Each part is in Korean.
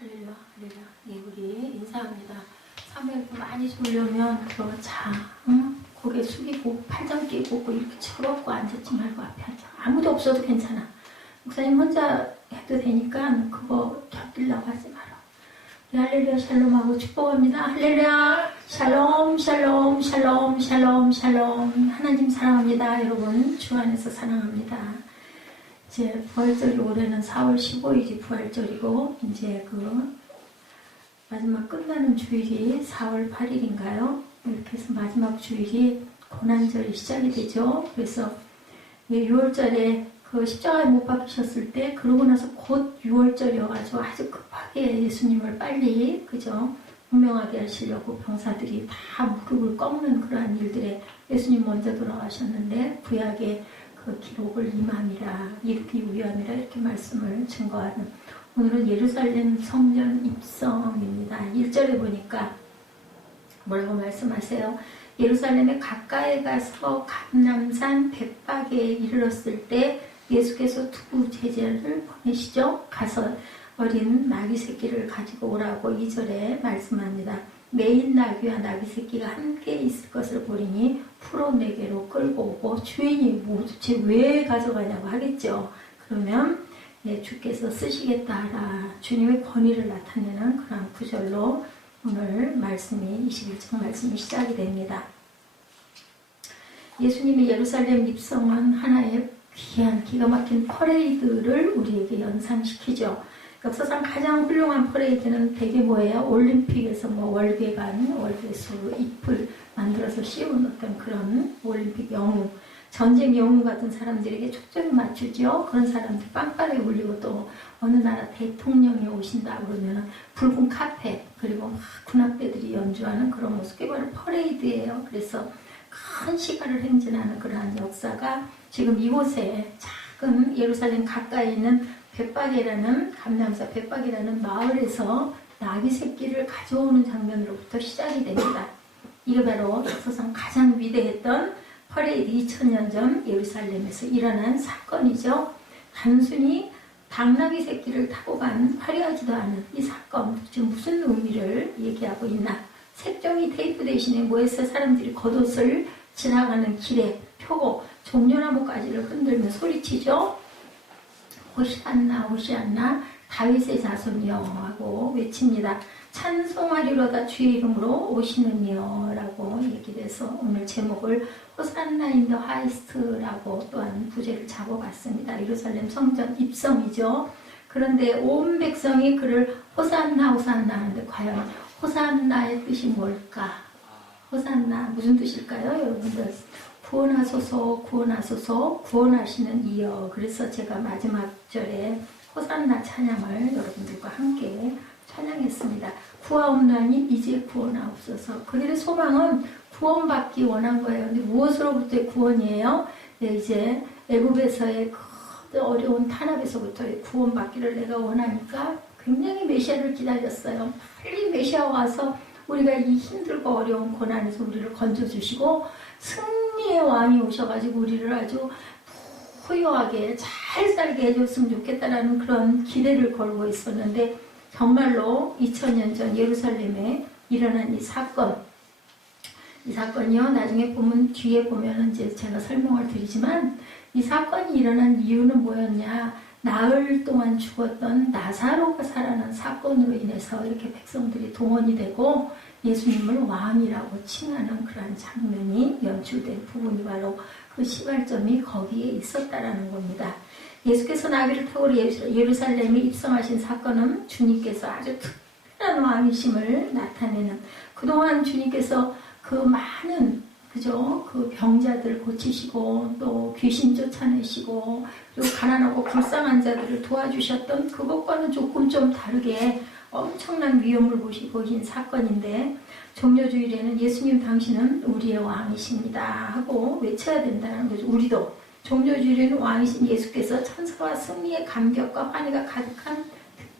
할렐루야, 할렐루야. 예, 우리 인사합니다. 사무엘도 많이 졸려면 그거 자, 응? 고개 숙이고 팔짱 끼고 이렇게 쳐갖고 앉았지 말고 앞에 앉아. 아무도 없어도 괜찮아. 목사님 혼자 해도 되니까 그거 곁들려고 하지 마라. 예, 할렐루야, 샬롬하고 축복합니다. 할렐루야, 샬롬, 샬롬, 샬롬, 샬롬, 샬롬. 하나님 사랑합니다. 여러분, 주 안에서 사랑합니다. 이제 부활절이 올해는 4월 15일이 부활절이고, 이제 그 마지막 끝나는 주일이 4월 8일인가요? 이렇게 해서 마지막 주일이 고난절이 시작이 되죠. 그래서 6월절에 그 십자가에 못 박히셨을 때, 그러고 나서 곧 6월절이어가지고 아주 급하게 예수님을 빨리, 그죠? 분명하게 하시려고 병사들이 다 무릎을 꺾는 그러한 일들에 예수님 먼저 돌아가셨는데, 구약에 그 기록을 임함이라, 이르기 위함이라 이렇게 말씀을 증거하는, 오늘은 예루살렘 성전 입성입니다. 1절에 보니까 뭐라고 말씀하세요? 예루살렘에 가까이 가서 감람산 벳박에 이르렀을 때 예수께서 두 제자를 보내시죠. 가서 어린 나귀 새끼를 가지고 오라고 2절에 말씀합니다. 메인 나귀와 나귀 새끼가 함께 있을 것을 보리니 풀어 내게로 끌고 오고, 주인이 도대체 왜 가져가냐고 하겠죠. 그러면 주께서 쓰시겠다 하라. 주님의 권위를 나타내는 그런 구절로 오늘 말씀이 21장 말씀이 시작이 됩니다. 예수님의 예루살렘 입성은 하나의 귀한 기가 막힌 퍼레이드를 우리에게 연상시키죠. 역사상 가장 훌륭한 퍼레이드는 대개 뭐예요? 올림픽에서 월계관, 월계수, 잎을 만들어서 씌운 어떤 그런 올림픽 영웅, 전쟁 영웅 같은 사람들에게 초점을 맞추죠. 그런 사람들 빵빠레 울리고, 또 어느 나라 대통령이 오신다 그러면 붉은 카펫, 그리고 막 군악대들이 연주하는 그런 모습, 그게 바로 퍼레이드예요. 그래서 큰 시가를 행진하는 그러한 역사가 지금 이곳에 작은 예루살렘 가까이 있는 벳박이라는, 감람산 벳박이라는 마을에서 나귀 새끼를 가져오는 장면으로부터 시작이 됩니다. 이게 바로 역사상 가장 위대했던 퍼레이드, 2000년 전 예루살렘에서 일어난 사건이죠. 단순히 당나귀 새끼를 타고 간 화려하지도 않은 이 사건, 지금 무슨 의미를 얘기하고 있나? 색종이 테이프 대신에 뭐 했어요? 사람들이 겉옷을 지나가는 길에 펴고 종려나무가지를 흔들며 소리치죠. 호시안나 호시안나 다윗의 자손이여 하고 외칩니다. 찬송하리로다 주의 이름으로 오시는 이여 라고 얘기를 해서 오늘 제목을 호산나 인 더 하이스트라고 또한 부제를 잡아봤습니다. 예루살렘 성전 입성이죠. 그런데 온 백성이 그를 호산나 호산나 하는데 과연 호산나의 뜻이 뭘까? 호산나 무슨 뜻일까요? 여러분들 구원하소서 구원하소서 구원하시는 이여. 그래서 제가 마지막 절에 호산나 찬양을 여러분들과 함께 찬양했습니다. 구하옵나니 이제 구원하옵소서. 그들의 소망은 구원받기 원한 거예요. 근데 무엇으로부터의 구원이에요? 네, 이제 애굽에서의 그 어려운 탄압에서부터의 구원받기를 내가 원하니까 굉장히 메시아를 기다렸어요. 빨리 메시아 와서 우리가 이 힘들고 어려운 고난에서 우리를 건져주시고 승리의 왕이 오셔가지고 우리를 아주 부유하게 잘 살게 해줬으면 좋겠다라는 그런 기대를 걸고 있었는데, 정말로 2000년 전 예루살렘에 일어난 이 사건이요. 나중에 보면, 뒤에 보면 이제 제가 설명을 드리지만, 이 사건이 일어난 이유는 뭐였냐? 나흘 동안 죽었던 나사로가 살아난 사건으로 인해서 이렇게 백성들이 동원이 되고 예수님을 왕이라고 칭하는 그러한 장면이 연출된 부분이 바로 그 시발점이 거기에 있었다라는 겁니다. 예수께서 나귀를 타고 예루살렘에 입성하신 사건은 주님께서 아주 특별한 왕이심을 나타내는, 그동안 주님께서 그 많은 그 병자들 고치시고 또 귀신 쫓아내시고 그리고 가난하고 불쌍한 자들을 도와주셨던 그것과는 조금 좀 다르게 엄청난 위험을 보신 사건인데, 종료주일에는 예수님 당신은 우리의 왕이십니다 하고 외쳐야 된다는 거죠. 우리도 종료주일에는 왕이신 예수께서 천사와 승리의 감격과 환희가 가득한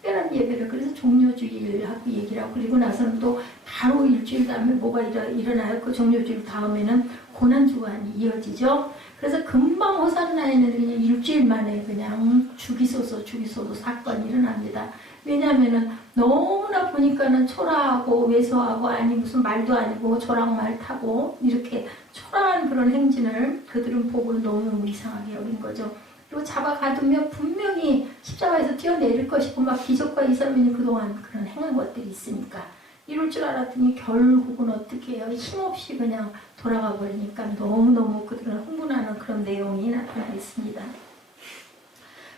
특별한 예배를, 그래서 종료주일하고 얘기를 하고, 그리고 나서는 또 바로 일주일 다음에 뭐가 일어나요? 그 종료주일 다음에는 고난주간이 이어지죠. 그래서 금방 호산나에는 그냥 일주일 만에 그냥 죽이소서 사건이 일어납니다. 왜냐하면은 너무나 보니까는 초라하고 왜소하고 아니 무슨 말도 아니고 조랑말 타고 이렇게 초라한 그런 행진을 그들은 보고 너무너무 이상하게 여긴 거죠. 그리고 잡아가두면 분명히 십자가에서 뛰어내릴 것이고 막 기적과 이사면이 그동안 그런 행한 것들이 있으니까 이럴 줄 알았더니 결국은 어떻게 해요? 힘없이 그냥 돌아가 버리니까 너무너무 그들은 흥분하는 그런 내용이 나타나 있습니다.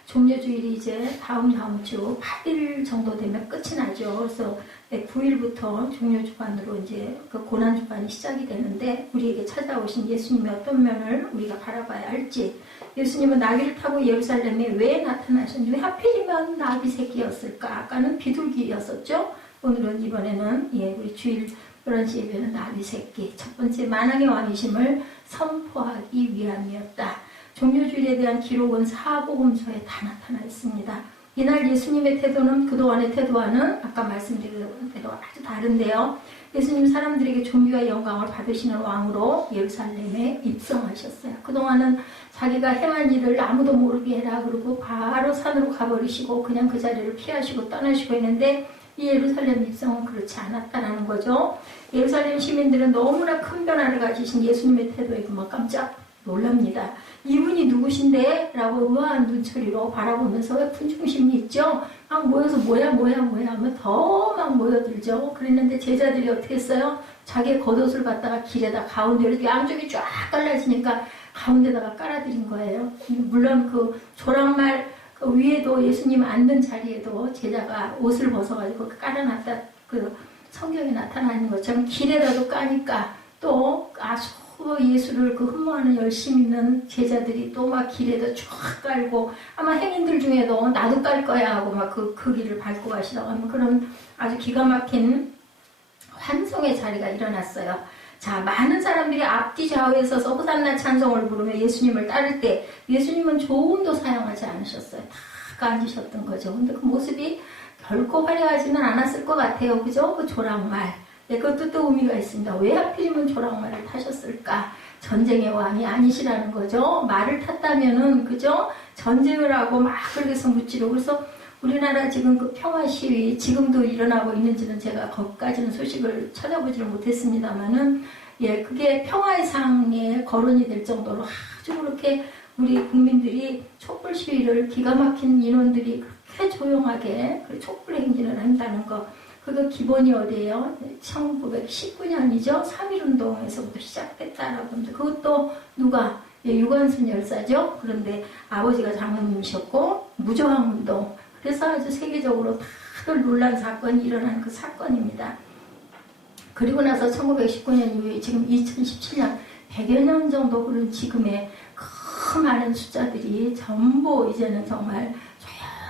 종려주일이 이제 다음 주 8일 정도 되면 끝이 나죠. 그래서 9일부터 종려주간으로 이제 그 고난주간이 시작이 되는데 우리에게 찾아오신 예수님의 어떤 면을 우리가 바라봐야 할지, 예수님은 나귀를 타고 예루살렘에 왜 나타나셨는지, 왜 하필이면 나귀 새끼였을까? 아까는 비둘기였었죠. 오늘은 이번에는 우리 주일 11시 예배는 나귀 새끼, 첫 번째 만왕의 왕이심을 선포하기 위함이었다. 종려주일에 대한 기록은 사복음서에 다 나타나 있습니다. 이날 예수님의 태도는 그동안의 태도와는 아까 말씀드린 대로 아주 다른데요. 예수님 사람들에게 존귀와 영광을 받으시는 왕으로 예루살렘에 입성하셨어요. 그동안은 자기가 행한 일을 아무도 모르게 해라 그러고 바로 산으로 가버리시고 그냥 그 자리를 피하시고 떠나시고 했는데 이 예루살렘 입성은 그렇지 않았다는 거죠. 예루살렘 시민들은 너무나 큰 변화를 가지신 예수님의 태도에 그만 깜짝 놀랍니다. 이분이 누구신데? 라고 의아한 눈초리로 바라보면서 왜 분중심이 있죠? 막 모여서 뭐야 하면 더 막 모여들죠. 그랬는데 제자들이 어떻게 했어요? 자기의 겉옷을 갖다가 길에다 가운데로 양쪽이 쫙 갈라지니까 가운데다가 깔아드린 거예요. 물론 그 조랑말 그 위에도 예수님 앉는 자리에도 제자가 옷을 벗어가지고 깔아놨다 그 성경에 나타나는 것처럼 길에다도 까니까 또 아주 예수를 그 흠모하는 열심 있는 제자들이 또 막 길에도 쫙 깔고 아마 행인들 중에도 나도 깔 거야 하고 막 그 길을 밟고 가시다가 하면 그런 아주 기가 막힌 환송의 자리가 일어났어요. 자, 많은 사람들이 앞뒤 좌우에 서서 호산나 찬송을 부르며 예수님을 따를 때 예수님은 조금도 사용하지 않으셨어요. 다 앉으셨던 거죠. 근데 그 모습이 결코 화려하지는 않았을 것 같아요. 그죠? 그 조랑말. 네, 그것도 또 의미가 있습니다. 왜 하필이면 조랑말을 타셨을까? 전쟁의 왕이 아니시라는 거죠. 말을 탔다면은, 그죠? 전쟁을 하고 막 그렇게 해서 무찌르고. 그래서 우리나라 지금 그 평화 시위, 지금도 일어나고 있는지는 제가 거기까지는 소식을 찾아보지를 못했습니다만은, 예, 그게 평화의 상에 거론이 될 정도로 아주 그렇게 우리 국민들이 촛불 시위를 기가 막힌 인원들이 그렇게 조용하게 촛불 행진을 한다는 거. 그거 기본이 어디예요? 1919년이죠. 3.1운동에서부터 시작됐다라고 합니다. 그것도 누가? 예, 유관순 열사죠. 그런데 아버지가 장로님이셨고 무저항운동. 그래서 아주 세계적으로 다들 놀란 사건이 일어난 그 사건입니다. 그리고 나서 1919년 이후에 지금 2017년 100여 년 정도 흐른 지금의 그 많은 숫자들이 전부 이제는 정말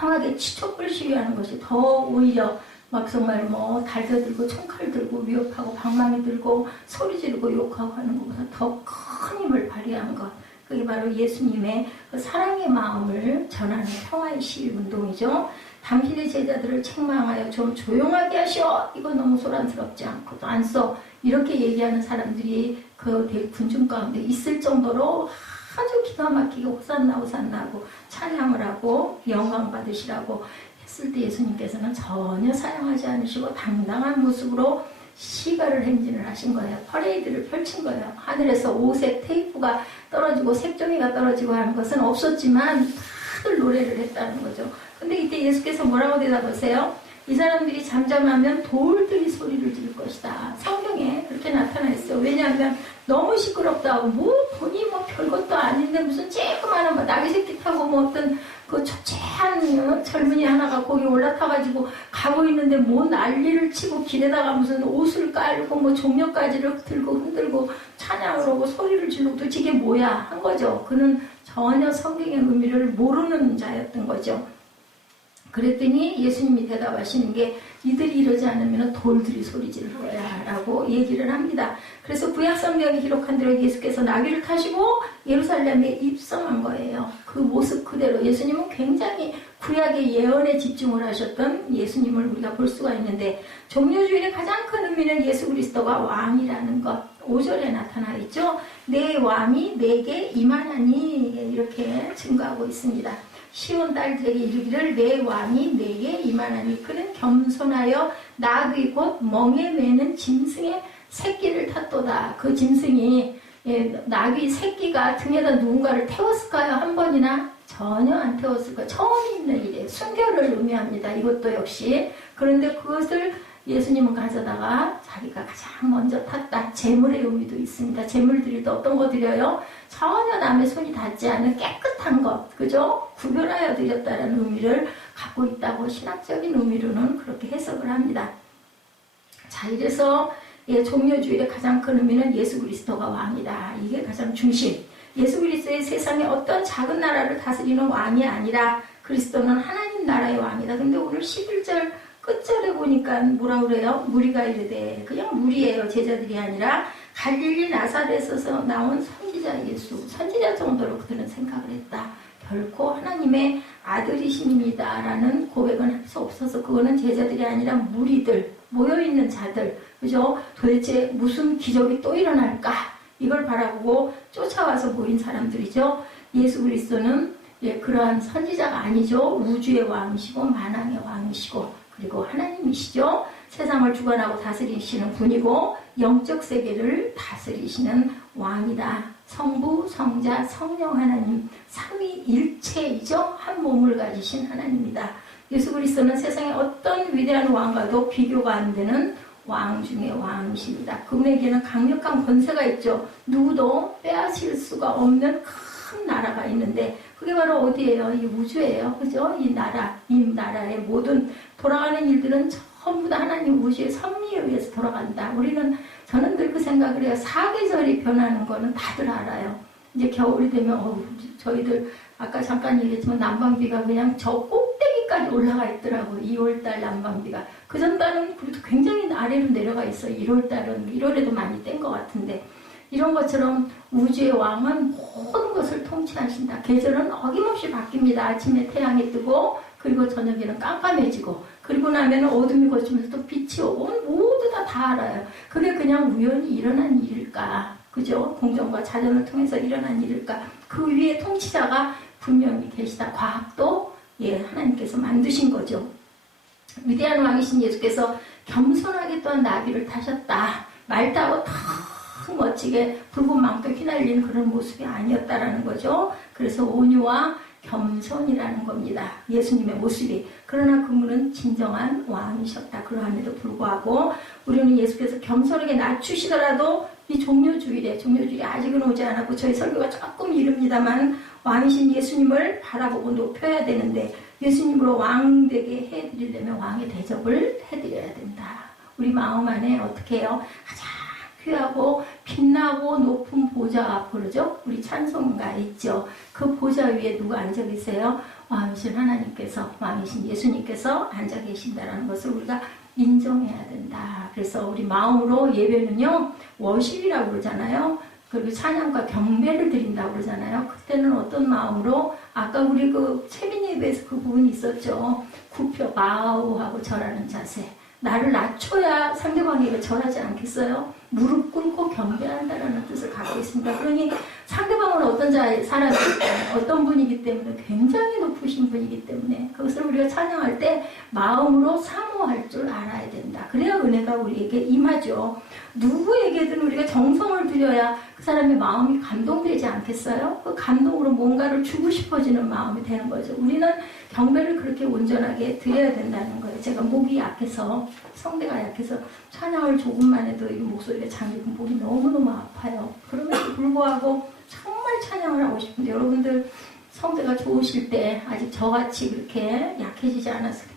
조용하게 촛불 시위하는 것이 더 오히려 막 정말 뭐 달겨 들고 총칼 들고 위협하고 방망이 들고 소리 지르고 욕하고 하는 것보다 더 큰 힘을 발휘한 것. 그게 바로 예수님의 그 사랑의 마음을 전하는 평화의 시위 운동이죠. 당신의 제자들을 책망하여 좀 조용하게 하시오. 이거 너무 소란스럽지 않고도 안 써. 이렇게 얘기하는 사람들이 그 군중 가운데 있을 정도로 아주 기가 막히게 호산나 하고 찬양을 하고 영광 받으시라고 했을 때 예수님께서는 전혀 사용하지 않으시고 당당한 모습으로 시가를 행진을 하신 거예요. 퍼레이드를 펼친 거예요. 하늘에서 오색 테이프가 떨어지고 색종이가 떨어지고 하는 것은 없었지만 다들 노래를 했다는 거죠. 근데 이때 예수께서 뭐라고 대답하세요? 이 사람들이 잠잠하면 돌들이 소리를 지를 것이다. 성경에 그렇게 나타나 있어요. 왜냐하면 너무 시끄럽다고 뭐 본이 뭐 별것도 아닌데 무슨 쬐끄만한 뭐 나귀 새끼 타고 뭐 어떤 그 초췌한 젊은이 하나가 거기 올라타가지고 가고 있는데 뭐 난리를 치고 길에다가 무슨 옷을 깔고 뭐 종려까지를 들고 흔들고 찬양을 하고 소리를 지르고 도대체 이게 뭐야 한 거죠. 그는 전혀 성경의 의미를 모르는 자였던 거죠. 그랬더니 예수님이 대답하시는 게 이들이 이러지 않으면 돌들이 소리 지를 거야 라고 얘기를 합니다. 그래서 구약성경이 기록한 대로 예수께서 나귀를 타시고 예루살렘에 입성한 거예요. 그 모습 그대로 예수님은 굉장히 구약의 예언에 집중을 하셨던 예수님을 우리가 볼 수가 있는데 종려주일의 가장 큰 의미는 예수 그리스도가 왕이라는 것 5절에 나타나 있죠. 내 왕이 내게 임하나니 이렇게 증거하고 있습니다. 시온 딸들에게 이르기를 내 왕이 내게 임하나니 그는 겸손하여 나귀 곧 멍에 매는 짐승의 새끼를 탔도다. 그 짐승이 나귀 새끼가 등에다 누군가를 태웠을까요? 한 번이나? 전혀 안 태웠을 거예요. 처음 있는 일이에요. 순결을 의미합니다. 이것도 역시. 그런데 그것을 예수님은 가져다가 자기가 가장 먼저 탔다. 제물의 의미도 있습니다. 제물 드릴 때 어떤 거 드려요? 전혀 남의 손이 닿지 않은 깨끗한 것, 그죠? 구별하여 드렸다는 의미를 갖고 있다고 신학적인 의미로는 그렇게 해석을 합니다. 자, 이래서 종려주일의 가장 큰 의미는 예수 그리스도가 왕이다. 이게 가장 중심. 예수 그리스도의 세상에 어떤 작은 나라를 다스리는 왕이 아니라 그리스도는 하나님 나라의 왕이다. 근데 오늘 11절 끝절에 보니까 뭐라 그래요? 무리가 이르되, 그냥 무리예요. 제자들이 아니라 갈릴리 나사렛에서 나온 선지자 예수, 선지자 정도로 그들은 생각을 했다. 결코 하나님의 아들이십니다라는 고백은 할 수 없어서 그거는 제자들이 아니라 무리들, 모여있는 자들, 그죠? 도대체 무슨 기적이 또 일어날까? 이걸 바라보고 쫓아와서 모인 사람들이죠. 예수 그리스도는 그러한 선지자가 아니죠. 우주의 왕이시고 만왕의 왕이시고 그리고 하나님이시죠. 세상을 주관하고 다스리시는 분이고 영적 세계를 다스리시는 왕이다. 성부, 성자, 성령 하나님 삼위일체이죠. 한 몸을 가지신 하나님이다. 예수 그리스도는 세상의 어떤 위대한 왕과도 비교가 안 되는 왕 중의 왕이십니다. 그분에게는 강력한 권세가 있죠. 누구도 빼앗을 수가 없는 큰 나라가 있는데 그게 바로 어디예요? 이 우주예요. 그죠? 이 나라의 모든 돌아가는 일들은 전부 다 하나님 우주의 섭리에 의해서 돌아간다. 저는 늘 그 생각을 해요. 사계절이 변하는 거는 다들 알아요. 이제 겨울이 되면 저희들 아까 잠깐 얘기했지만 난방비가 그냥 저 꼭대기까지 올라가 있더라고요. 2월달 난방비가. 그 전달은 그래도 굉장히 아래로 내려가 있어요. 1월달은 1월에도 많이 뗀 것 같은데 이런 것처럼 우주의 왕은 모든 것을 통치하신다. 계절은 어김없이 바뀝니다. 아침에 태양이 뜨고 그리고 저녁에는 깜깜해지고 그리고 나면 어둠이 거치면서 또 빛이 오고 모두 다 알아요. 그게 그냥 우연히 일어난 일일까? 그죠? 공정과 자전을 통해서 일어난 일일까? 그 위에 통치자가 분명히 계시다. 과학도 하나님께서 만드신 거죠. 위대한 왕이신 예수께서 겸손하게 또한 나귀를 타셨다. 말 타고 탁 멋지게 붉은 망토 휘날리는 그런 모습이 아니었다라는 거죠. 그래서 온유와 겸손이라는 겁니다. 예수님의 모습이. 그러나 그분은 진정한 왕이셨다. 그러함에도 불구하고 우리는 예수께서 겸손하게 낮추시더라도 이 종료주일이 아직은 오지 않았고 저희 설교가 조금 이릅니다만 왕이신 예수님을 바라보고 높여야 되는데 예수님으로 왕되게 해드리려면 왕의 대접을 해드려야 된다. 우리 마음 안에 어떻게 해요? 가장 귀하고 빛나고 높은 보좌 그러죠? 우리 찬송가 있죠. 그 보좌 위에 누가 앉아 계세요? 왕이신 하나님께서, 왕이신 예수님께서 앉아 계신다는 것을 우리가 인정해야 된다. 그래서 우리 마음으로 예배는요, 워십이라고 그러잖아요. 그리고 찬양과 경배를 드린다고 그러잖아요. 그때는 어떤 마음으로, 아까 우리 그 세민 예배에서 그 부분이 있었죠. 굽혀 마우하고 절하는 자세. 나를 낮춰야 상대방에게 절하지 않겠어요? 무릎 꿇고 경배한다라는 뜻을 갖고 있습니다. 그러니 상대방은 어떤 사람이 어떤 분이기 때문에 굉장히 높으신 분이기 때문에 그것을 우리가 찬양할 때 마음으로 사모할 줄 알아야 된다. 그래야 은혜가 우리에게 임하죠. 누구에게든 우리가 정성을 들여야 그 사람의 마음이 감동되지 않겠어요? 그 감동으로 뭔가를 주고 싶어지는 마음이 되는 거죠. 우리는 경배를 그렇게 온전하게 드려야 된다는 거예요. 제가 목이 약해서, 성대가 약해서 찬양을 조금만 해도 이 목소리가 잠기고 목이 너무너무 아파요. 그럼에도 불구하고 정말 찬양을 하고 싶은데 여러분들 성대가 좋으실 때 아직 저같이 그렇게 약해지지 않았을 때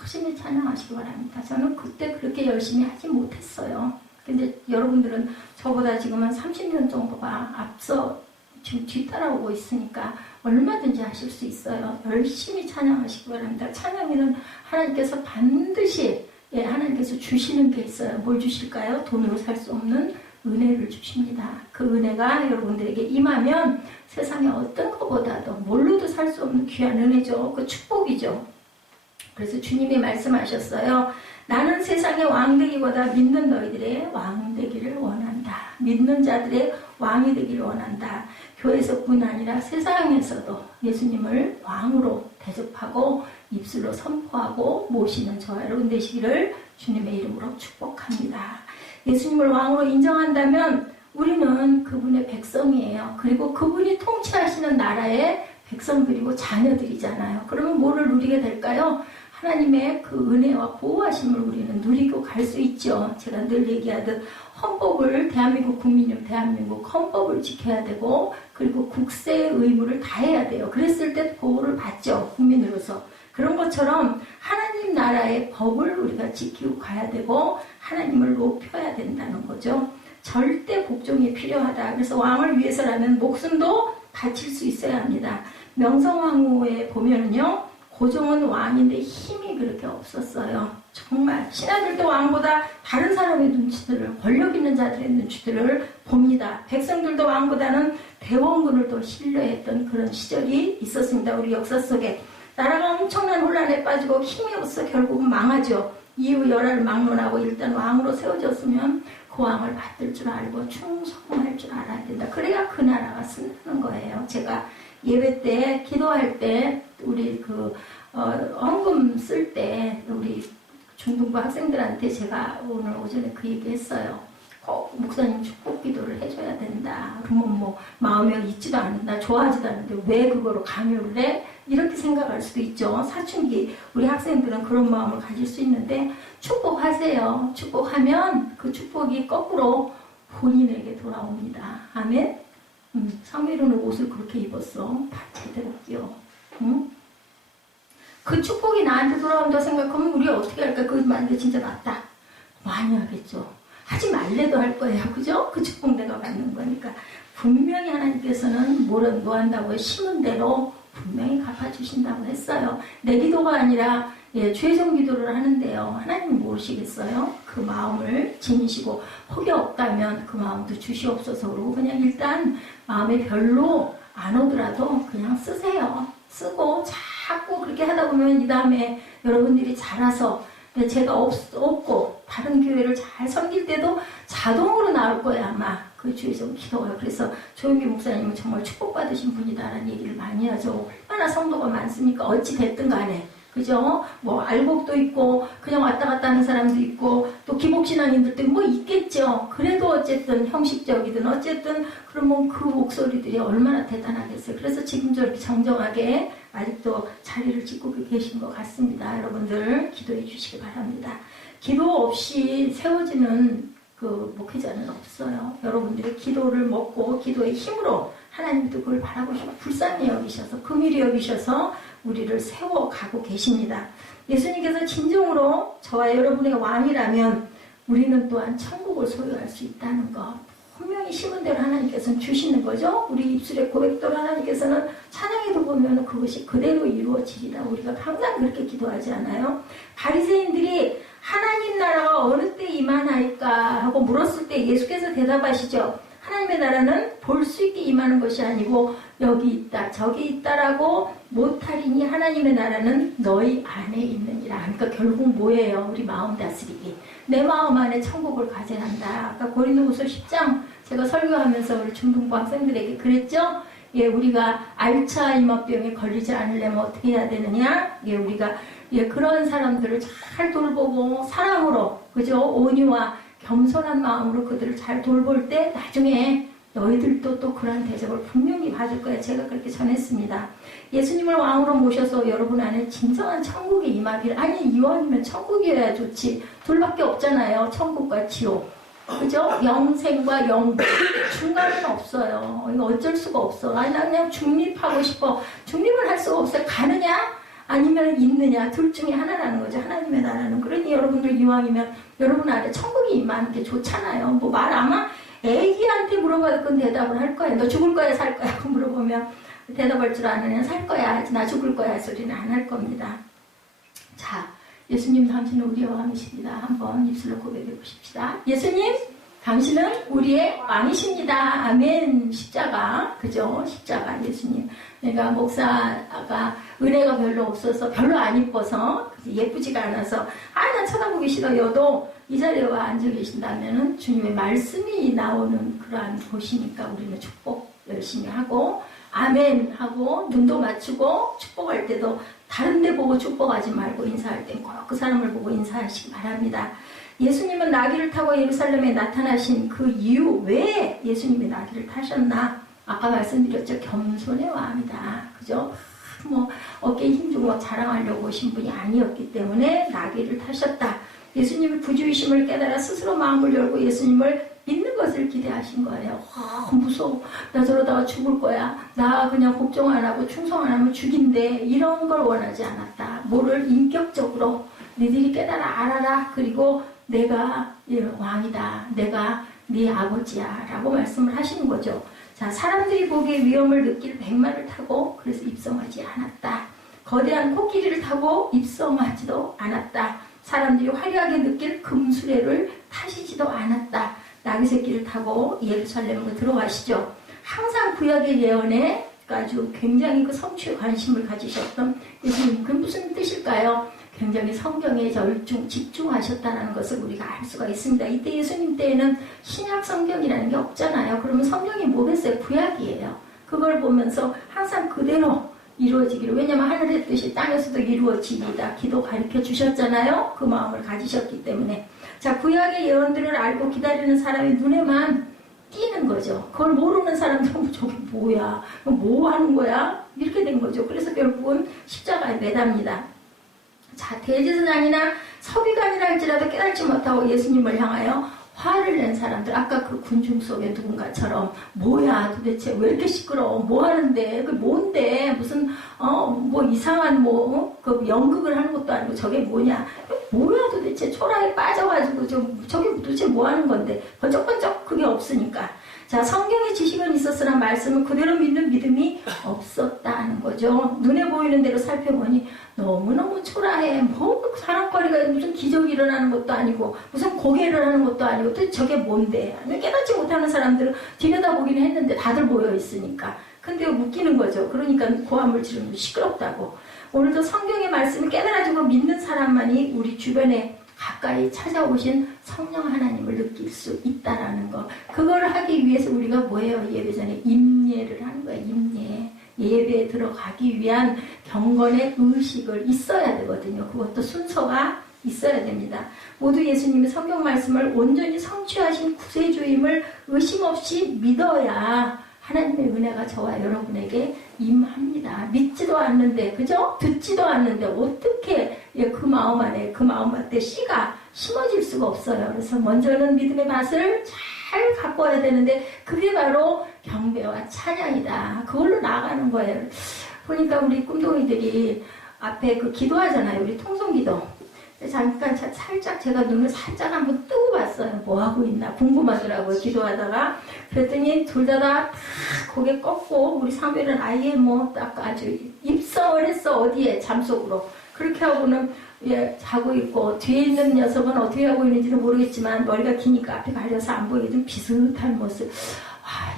열심히 찬양하시기 바랍니다. 저는 그때 그렇게 열심히 하지 못했어요. 근데 여러분들은 저보다 지금 한 30년 정도가 앞서 지금 뒤따라오고 있으니까 얼마든지 하실 수 있어요. 열심히 찬양하시기 바랍니다. 찬양에는 하나님께서 반드시 하나님께서 주시는 게 있어요. 뭘 주실까요? 돈으로 살 수 없는 은혜를 주십니다. 그 은혜가 여러분들에게 임하면 세상에 어떤 것보다도 뭘로도 살 수 없는 귀한 은혜죠. 그 축복이죠. 그래서 주님이 말씀하셨어요. 나는 세상의 왕되기보다 믿는 너희들의 왕되기를 원한다. 믿는 자들의 왕이 되기를 원한다. 교회에서뿐 아니라 세상에서도 예수님을 왕으로 대접하고 입술로 선포하고 모시는 저와 여러분 되시기를 주님의 이름으로 축복합니다. 예수님을 왕으로 인정한다면 우리는 그분의 백성이에요. 그리고 그분이 통치하시는 나라의 백성들이고 자녀들이잖아요. 그러면 뭐를 누리게 될까요? 하나님의 그 은혜와 보호하심을 우리는 누리고 갈 수 있죠. 제가 늘 얘기하듯 헌법을 대한민국 국민이면 대한민국 헌법을 지켜야 되고 그리고 국세의 의무를 다해야 돼요. 그랬을 때 보호를 받죠. 국민으로서. 그런 것처럼 하나님 나라의 법을 우리가 지키고 가야 되고 하나님을 높여야 된다는 거죠. 절대 복종이 필요하다. 그래서 왕을 위해서라면 목숨도 바칠 수 있어야 합니다. 명성황후에 보면은요. 고종은 왕인데 힘이 그렇게 없었어요. 정말 신하들도 왕보다 다른 사람의 눈치들을 권력 있는 자들의 눈치들을 봅니다. 백성들도 왕보다는 대원군을 더 신뢰했던 그런 시절이 있었습니다. 우리 역사 속에. 나라가 엄청난 혼란에 빠지고 힘이 없어 결국은 망하죠. 이후 열화를 막론하고 일단 왕으로 세워졌으면 그 왕을 받들 줄 알고 충성할 줄 알아야 된다. 그래야 그 나라가 쓴다는 거예요. 제가 예배 때 기도할 때 우리 헌금 쓸 때 우리 중등부 학생들한테 제가 오늘 오전에 그 얘기 했어요. 꼭 목사님 축복 기도를 해줘야 된다. 그러면 뭐 마음에 있지도 않는다. 좋아하지도 않는데 왜 그거로 강요를 해? 이렇게 생각할 수도 있죠. 사춘기 우리 학생들은 그런 마음을 가질 수 있는데 축복하세요. 축복하면 그 축복이 거꾸로 본인에게 돌아옵니다. 아멘? 상미로는 옷을 그렇게 입었어. 다 제대로 끼워. 응? 그 축복이 나한테 돌아온다고 생각하면 우리 어떻게 할까? 그 말인데 진짜 맞다. 많이 하겠죠. 하지 말래도 할 거예요. 그죠? 그 축복 내가 받는 거니까. 분명히 하나님께서는 뭐 한다고 심은 대로 분명히 갚아주신다고 했어요. 내 기도가 아니라 죄송 기도를 하는데요. 하나님 모르시겠어요? 그 마음을 지니시고 혹이 없다면 그 마음도 주시옵소서 그러고 그냥 일단 마음에 별로 안 오더라도 그냥 쓰세요. 쓰고 자꾸 그렇게 하다 보면 이 다음에 여러분들이 자라서 제가 없고 다른 교회를 잘 섬길 때도 자동으로 나올 거예요. 아마 그 주에서 기도가. 그래서 조용기 목사님은 정말 축복받으신 분이다라는 얘기를 많이 하죠. 얼마나 성도가 많습니까? 어찌 됐든 간에. 그죠? 뭐 알곡도 있고 그냥 왔다 갔다 하는 사람도 있고 또 기복신앙인들도 뭐 있겠죠. 그래도 어쨌든 형식적이든 어쨌든 그러면 그 목소리들이 얼마나 대단하겠어요. 그래서 지금 저렇게 정정하게 아직도 자리를 짓고 계신 것 같습니다. 여러분들 기도해 주시기 바랍니다. 기도 없이 세워지는 그 목회자는 없어요. 여러분들의 기도를 먹고 기도의 힘으로 하나님도 그걸 바라보시고 불쌍히 여기셔서 긍휼히 여기셔서 우리를 세워가고 계십니다. 예수님께서 진정으로 저와 여러분의 왕이라면 우리는 또한 천국을 소유할 수 있다는 것. 분명히 심은 대로 하나님께서는 주시는 거죠. 우리 입술의 고백대로 하나님께서는 찬양에도 보면 그것이 그대로 이루어지리라. 우리가 항상 그렇게 기도하지 않아요? 바리새인들이 하나님 나라가 어느 때 임하나이까 하고 물었을 때 예수께서 대답하시죠. 하나님의 나라는 볼 수 있게 임하는 것이 아니고 여기 있다 저기 있다라고 못하리니 하나님의 나라는 너희 안에 있느니라. 그러니까 결국 뭐예요? 우리 마음 다스리기. 내 마음 안에 천국을 가져야 한다. 아까 고린도후서 10장 제가 설교하면서 우리 중등부 학생들에게 그랬죠? 예, 우리가 알츠하이머병에 걸리지 않으려면 어떻게 해야 되느냐? 예, 우리가 그런 사람들을 잘 돌보고 사랑으로 그죠? 온유와 겸손한 마음으로 그들을 잘 돌볼 때 나중에 너희들도 또 그런 대접을 분명히 받을 거야. 제가 그렇게 전했습니다. 예수님을 왕으로 모셔서 여러분 안에 진정한 천국의 임하기를. 아니 이왕이면 천국이어야 좋지. 둘밖에 없잖아요. 천국과 지옥. 그죠? 영생과 영국. 중간은 없어요. 이거 어쩔 수가 없어. 아니 나 그냥 중립하고 싶어. 중립을 할 수가 없어요. 가느냐? 아니면 있느냐. 둘 중에 하나라는 거죠. 하나님의 나라는. 그러니 여러분들 이왕이면 여러분 안에 천국이 임하는 게 좋잖아요. 뭐 말 아마 애기한테 물어봐도 그건 대답을 할 거야. 너 죽을 거야 살 거야? 하고 물어보면 대답할 줄 아느냐. 살 거야. 나 죽을 거야 소리는 안 할 겁니다. 자, 예수님 당신은 우리의 왕이십니다. 한번 입술로 고백해 보십시다. 예수님 당신은 우리의 왕이십니다. 아멘. 십자가. 그죠? 십자가 예수님. 그러니까 목사가 은혜가 별로 없어서 별로 안 이뻐서 예쁘지가 않아서 난 쳐다보기 싫어요도 이 자리에 와 앉아 계신다면은 주님의 말씀이 나오는 그러한 곳이니까 우리는 축복 열심히 하고 아멘 하고 눈도 맞추고 축복할 때도 다른 데 보고 축복하지 말고 인사할 땐 꼭 그 사람을 보고 인사하시기 바랍니다. 예수님은 나귀를 타고 예루살렘에 나타나신 그 이유, 왜 예수님이 나귀를 타셨나? 아까 말씀드렸죠. 겸손의 마음이다. 그죠? 뭐 어깨에 힘주고 자랑하려고 오신 분이 아니었기 때문에 나귀를 타셨다. 예수님의 구주이심을 깨달아 스스로 마음을 열고 예수님을 믿는 것을 기대하신 거예요. 무서워. 나 저러다가 죽을 거야. 나 그냥 걱정 안 하고 충성 안 하면 죽인대. 이런 걸 원하지 않았다. 뭐를 인격적으로 너희들이 깨달아 알아라. 그리고 내가 왕이다. 내가 네 아버지야. 라고 말씀을 하시는 거죠. 자, 사람들이 보기에 위험을 느낄 백마를 타고 그래서 입성하지 않았다. 거대한 코끼리를 타고 입성하지도 않았다. 사람들이 화려하게 느낄 금수레를 타시지도 않았다. 나귀 새끼를 타고 예루살렘으로 들어가시죠. 항상 구약의 예언에 아주 굉장히 그 성취에 관심을 가지셨던 예수님, 그 무슨 뜻일까요? 굉장히 성경에 집중하셨다는 것을 우리가 알 수가 있습니다. 이때 예수님 때에는 신약 성경이라는 게 없잖아요. 그러면 성경이 뭐겠어요? 구약이에요. 그걸 보면서 항상 그대로 이루어지기를, 왜냐하면 하늘의 뜻이 땅에서도 이루어지리다 기도 가르쳐 주셨잖아요. 그 마음을 가지셨기 때문에. 자, 구약의 예언들을 알고 기다리는 사람의 눈에만 띄는 거죠. 그걸 모르는 사람들은 저게 뭐야? 뭐 하는 거야? 이렇게 된 거죠. 그래서 결국은 십자가에 매답니다. 자, 대제사장이나 서기관이라 할지라도 깨닫지 못하고 예수님을 향하여 화를 낸 사람들, 아까 그 군중 속의 누군가처럼 뭐야 도대체 왜 이렇게 시끄러워, 뭐 하는데, 그 뭔데, 무슨 뭐 이상한 그 연극을 하는 것도 아니고 저게 뭐냐, 뭐야 도대체, 초라에 빠져가지고 저게 도대체 뭐 하는 건데, 번쩍번쩍 그게 없으니까. 자, 성경의 지식은 있었으나 말씀을 그대로 믿는 믿음이 없었다는 거죠. 눈에 보이는 대로 살펴보니 너무너무 초라해. 뭐 사랑거리가 무슨 기적이 일어나는 것도 아니고 무슨 고개를 하는 것도 아니고 또 저게 뭔데. 깨닫지 못하는 사람들은 들여다보기는 했는데 다들 모여있으니까. 근데 웃기는 거죠. 그러니까 고함을 지르면 시끄럽다고. 오늘도 성경의 말씀을 깨달아주고 믿는 사람만이 우리 주변에 가까이 찾아오신 성령 하나님을 느낄 수 있다라는 거. 그걸 하기 위해서 우리가 뭐예요? 예배 전에 임예를 하는 거예요. 임예. 예배에 들어가기 위한 경건의 의식을 있어야 되거든요. 그것도 순서가 있어야 됩니다. 모두 예수님이 성경 말씀을 온전히 성취하신 구세주임을 의심 없이 믿어야 하나님의 은혜가 저와 여러분에게 임합니다. 믿지도 않는데, 그죠? 듣지도 않는데 어떻게 그 마음 안에, 그 마음밭에 씨가 심어질 수가 없어요. 그래서 먼저는 믿음의 밭을 잘 가꿔야 되는데 그게 바로 경배와 찬양이다. 그걸로 나아가는 거예요. 보니까 우리 꿈동이들이 앞에 그 기도하잖아요. 우리 통성기도. 잠깐 살짝 제가 눈을 살짝 한번 뜨고 봤어요. 뭐 하고 있나 궁금하더라고요. 기도하다가. 그랬더니 둘 다 고개 꺾고 우리 상배는 아예 뭐 딱 아주 입성을 했어. 어디에? 잠속으로. 그렇게 하고는 자고 있고, 뒤에 있는 녀석은 어떻게 하고 있는지는 모르겠지만 머리가 기니까 앞에 가려서 안 보이게 좀 비슷한 모습.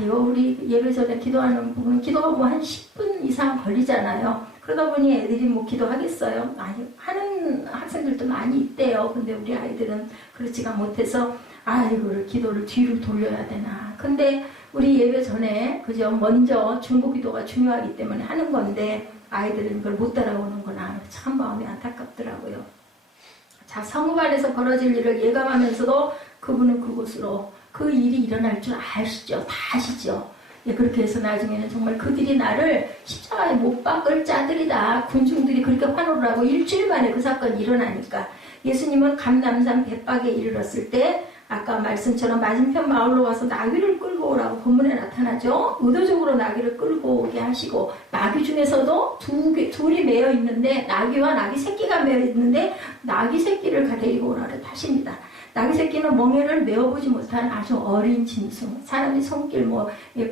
이거 우리 예배 전에 기도하는 부분, 기도가 뭐 한 10분 이상 걸리잖아요. 그러다 보니 애들이 뭐 기도하겠어요? 아니, 하는 학생들도 많이 있대요. 근데 우리 아이들은 그렇지가 못해서, 이거를 기도를 뒤로 돌려야 되나. 근데 우리 예배 전에, 그죠? 먼저 중보 기도가 중요하기 때문에 하는 건데, 아이들은 그걸 못 따라오는구나. 참 마음이 안타깝더라고요. 자, 성읍 안에서 벌어질 일을 예감하면서도 그분은 그곳으로 그 일이 일어날 줄 아시죠? 다 아시죠? 그렇게 해서 나중에는 정말 그들이 나를 십자가에 못 박을 자들이다. 군중들이 그렇게 환호를 하고 일주일 만에 그 사건이 일어나니까 예수님은 감람산 벳박에 이르렀을 때 아까 말씀처럼 맞은편 마을로 와서 나귀를 끌고 오라고 본문에 나타나죠. 의도적으로 나귀를 끌고 오게 하시고 나귀 중에서도 둘이 매여 있는데 나귀와 나귀 새끼가 매여 있는데 나귀 새끼를 데리고 오라고 하십니다. 나귀 새끼는 멍에를 메어보지 못한 아주 어린 짐승, 사람이 손길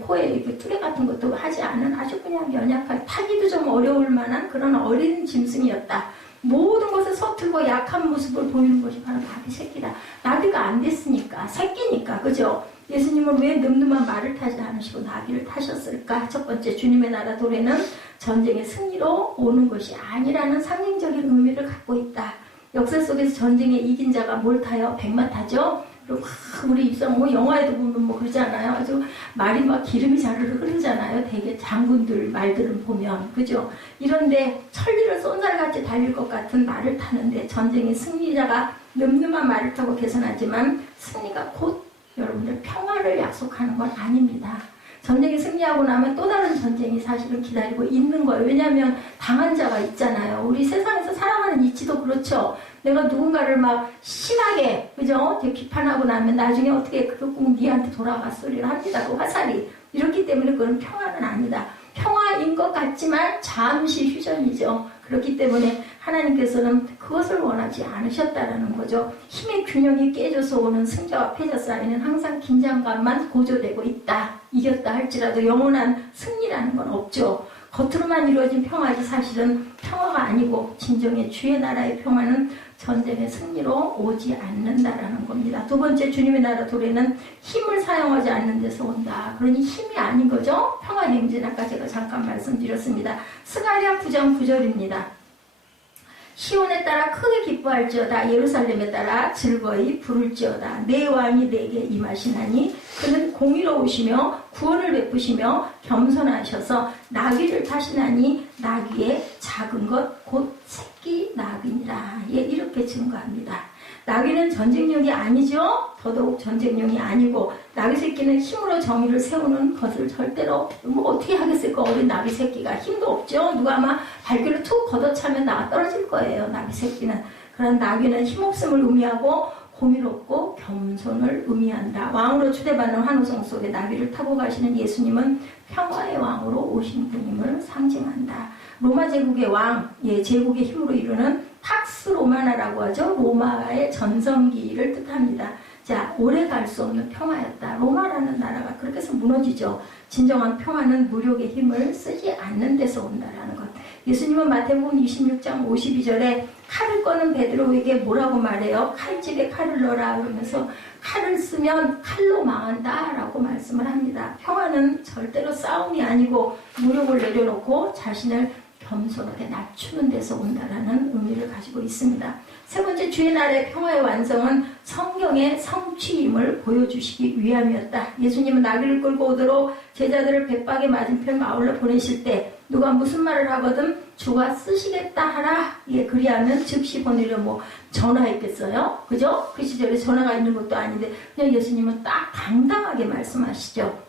코에 뚜레 같은 것도 하지 않은 아주 그냥 연약한, 타기도 좀 어려울 만한 그런 어린 짐승이었다. 모든 것에 서툴고 약한 모습을 보이는 것이 바로 나귀 새끼다. 나귀가 안 됐으니까, 새끼니까, 그죠? 예수님은 왜 늠름한 말을 타지 않으시고 나귀를 타셨을까? 첫 번째, 주님의 나라 도래는 전쟁의 승리로 오는 것이 아니라는 상징적인 의미를 갖고 있다. 역사 속에서 전쟁에 이긴 자가 뭘 타요? 백마 타죠? 그리고 막 우리 입성 뭐 영화에도 보면 뭐 그러잖아요. 아주 말이 막 기름이 자르르 흐르잖아요. 되게 장군들 말들을 보면 그죠? 이런데 천리를 쏜살같이 달릴 것 같은 말을 타는데 전쟁의 승리자가 늠름한 말을 타고 개선하지만 승리가 곧 여러분들 평화를 약속하는 건 아닙니다. 전쟁이 승리하고 나면 또 다른 전쟁이 사실은 기다리고 있는 거예요. 왜냐하면 당한 자가 있잖아요. 우리 세상에서 살아가는 이치도 그렇죠. 내가 누군가를 막 심하게 그죠? 비판하고 나면 나중에 어떻게 꼭 니한테 돌아갔소리를 합니다. 그 화살이. 이렇기 때문에 그건 평화는 아니다. 평화인 것 같지만 잠시 휴전이죠. 그렇기 때문에 하나님께서는 그것을 원하지 않으셨다라는 거죠. 힘의 균형이 깨져서 오는 승자와 패자 사이는 항상 긴장감만 고조되고 있다. 이겼다 할지라도 영원한 승리라는 건 없죠. 겉으로만 이루어진 평화지 사실은 평화가 아니고 진정의 주의 나라의 평화는 전쟁의 승리로 오지 않는다라는 겁니다. 두 번째, 주님의 나라 도래는 힘을 사용하지 않는 데서 온다. 그러니 힘이 아닌 거죠. 평화 행진 아까 제가 잠깐 말씀드렸습니다. 스가랴 9장 9절입니다. 시온에 따라 크게 기뻐할지어다. 예루살렘에 따라 즐거이 부를지어다. 내 왕이 내게 임하시나니 그는 공의로우시며 구원을 베푸시며 겸손하셔서 나귀를 타시나니 나귀의 작은 것 곧 새끼 나귀니라. 예, 이렇게 증거합니다. 나귀는 전쟁용이 아니죠. 더더욱 전쟁용이 아니고 나귀 새끼는 힘으로 정의를 세우는 것을 절대로 뭐 어떻게 하겠을까. 어린 나귀 새끼가 힘도 없죠. 누가 아마 발길을 툭 걷어차면 나가 떨어질 거예요. 나귀 새끼는. 그런 나귀는 힘없음을 의미하고 공의롭고 겸손을 의미한다. 왕으로 초대받는 환호성 속에 나귀를 타고 가시는 예수님은 평화의 왕으로 오신 분임을 상징한다. 로마 제국의 왕, 예, 제국의 힘으로 이루는 팍스 로마나라고 하죠. 로마의 전성기를 뜻합니다. 자, 오래 갈 수 없는 평화였다. 로마라는 나라가 그렇게 해서 무너지죠. 진정한 평화는 무력의 힘을 쓰지 않는 데서 온다라는 것. 예수님은 마태복음 26장 52절에 칼을 꺼는 베드로에게 뭐라고 말해요? 칼집에 칼을 넣어라 그러면서 칼을 쓰면 칼로 망한다 라고 말씀을 합니다. 평화는 절대로 싸움이 아니고 무력을 내려놓고 자신을 겸손하게 낮추는 데서 온다라는 의미를 가지고 있습니다. 세 번째, 주의 나라의 평화의 완성은 성경의 성취임을 보여주시기 위함이었다. 예수님은 나귀를 끌고 오도록 제자들을 백박의 맞은편 마을로 보내실 때 누가 무슨 말을 하거든 주가 쓰시겠다 하라. 예, 그리하면 즉시 보내려 뭐 전화했겠어요? 그죠? 그 시절에 전화가 있는 것도 아닌데 그냥 예수님은 딱 당당하게 말씀하시죠.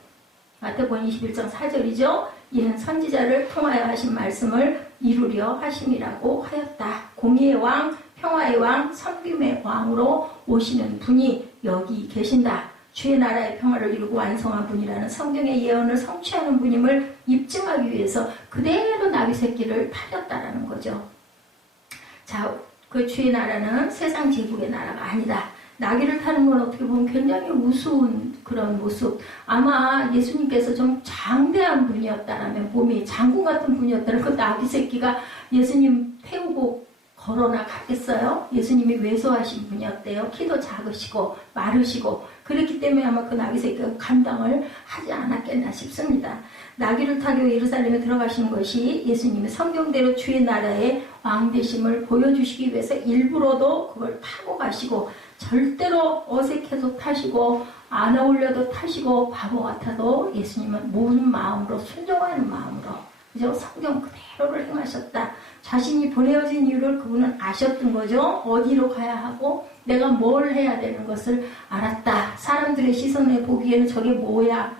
마태복음 21장 4절이죠. 이는 선지자를 통하여 하신 말씀을 이루려 하심이라고 하였다. 공의의 왕, 평화의 왕, 섬김의 왕으로 오시는 분이 여기 계신다. 주의 나라의 평화를 이루고 완성한 분이라는 성경의 예언을 성취하는 분임을 입증하기 위해서 그대로 나귀 새끼를 타렸다라는 거죠. 자, 그 주의 나라는 세상 제국의 나라가 아니다. 나귀를 타는 건 어떻게 보면 굉장히 우스운 그런 모습. 아마 예수님께서 좀 장대한 분이었다라면, 몸이 장군 같은 분이었다면 그 나귀 새끼가 예수님 태우고 걸어나 갔겠어요? 예수님이 왜소하신 분이었대요. 키도 작으시고 마르시고 그랬기 때문에 아마 그 나귀 새끼가 감당을 하지 않았겠나 싶습니다. 나귀를 타고 예루살렘에 들어가시는 것이 예수님의 성경대로 주의 나라의 왕되심을 보여주시기 위해서 일부러도 그걸 타고 가시고 절대로 어색해도 타시고 안 어울려도 타시고 바보 같아도 예수님은 모든 마음으로 순종하는 마음으로 그죠? 성경 그대로를 행하셨다. 자신이 보내어진 이유를 그분은 아셨던 거죠. 어디로 가야 하고 내가 뭘 해야 되는 것을 알았다. 사람들의 시선에 보기에는 저게 뭐야?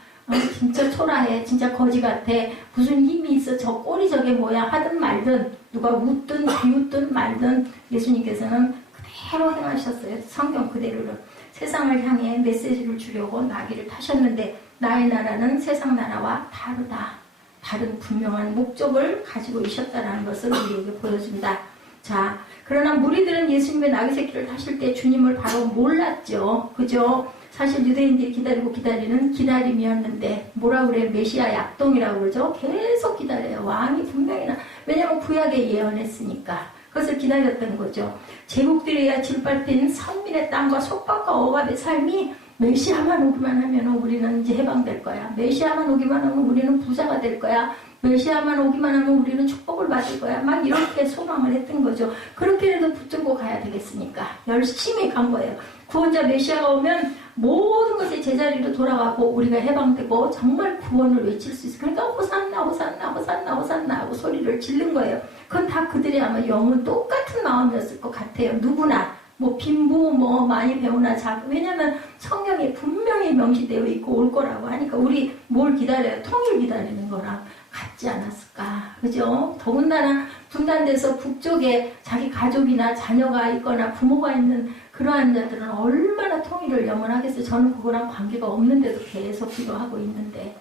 진짜 초라해. 진짜 거지 같아. 무슨 힘이 있어. 저 꼴이 저게 뭐야 하든 말든 누가 웃든 비웃든 말든 예수님께서는 그대로 행하셨어요. 성경 그대로를. 세상을 향해 메시지를 주려고 나귀를 타셨는데 나의 나라는 세상 나라와 다르다. 다른 분명한 목적을 가지고 있었다는 것을 우리에게 보여준다. 자, 그러나 무리들은 예수님의 나귀 새끼를 타실 때 주님을 바로 몰랐죠. 그죠? 사실 유대인들이 기다리고 기다리는 기다림이었는데 뭐라 그래요? 메시아 약동이라고 그러죠. 계속 기다려요. 왕이 분명히 왜냐하면 구약에 예언했으니까. 그것을 기다렸던 거죠. 제국들이야 질밟힌 선민의 땅과 속박과 억압의 삶이 메시아만 오기만 하면 우리는 이제 해방될 거야. 메시아만 오기만 하면 우리는 부자가 될 거야. 메시아만 오기만 하면 우리는 축복을 받을 거야. 막 이렇게 소망을 했던 거죠. 그렇게라도 붙들고 가야 되겠으니까 열심히 간 거예요. 구원자 메시아가 오면 모든 것이 제자리로 돌아가고 우리가 해방되고 정말 구원을 외칠 수 있어요. 그러니까 호산나 호산나 호산나 호산나 하고 소리를 지른 거예요. 그건 다 그들의 아마 영은 똑같은 마음이었을 것 같아요. 누구나 뭐 빈부 뭐 많이 배우나 작은, 왜냐면 성경에 분명히 명시되어 있고 올 거라고 하니까 우리 뭘 기다려요? 통일 기다리는 거랑 같지 않았을까, 그죠? 더군다나 분단돼서 북쪽에 자기 가족이나 자녀가 있거나 부모가 있는 그러한 자들은 얼마나 통일을 영원하겠어요. 저는 그거랑 관계가 없는데도 계속 기도하고 있는데,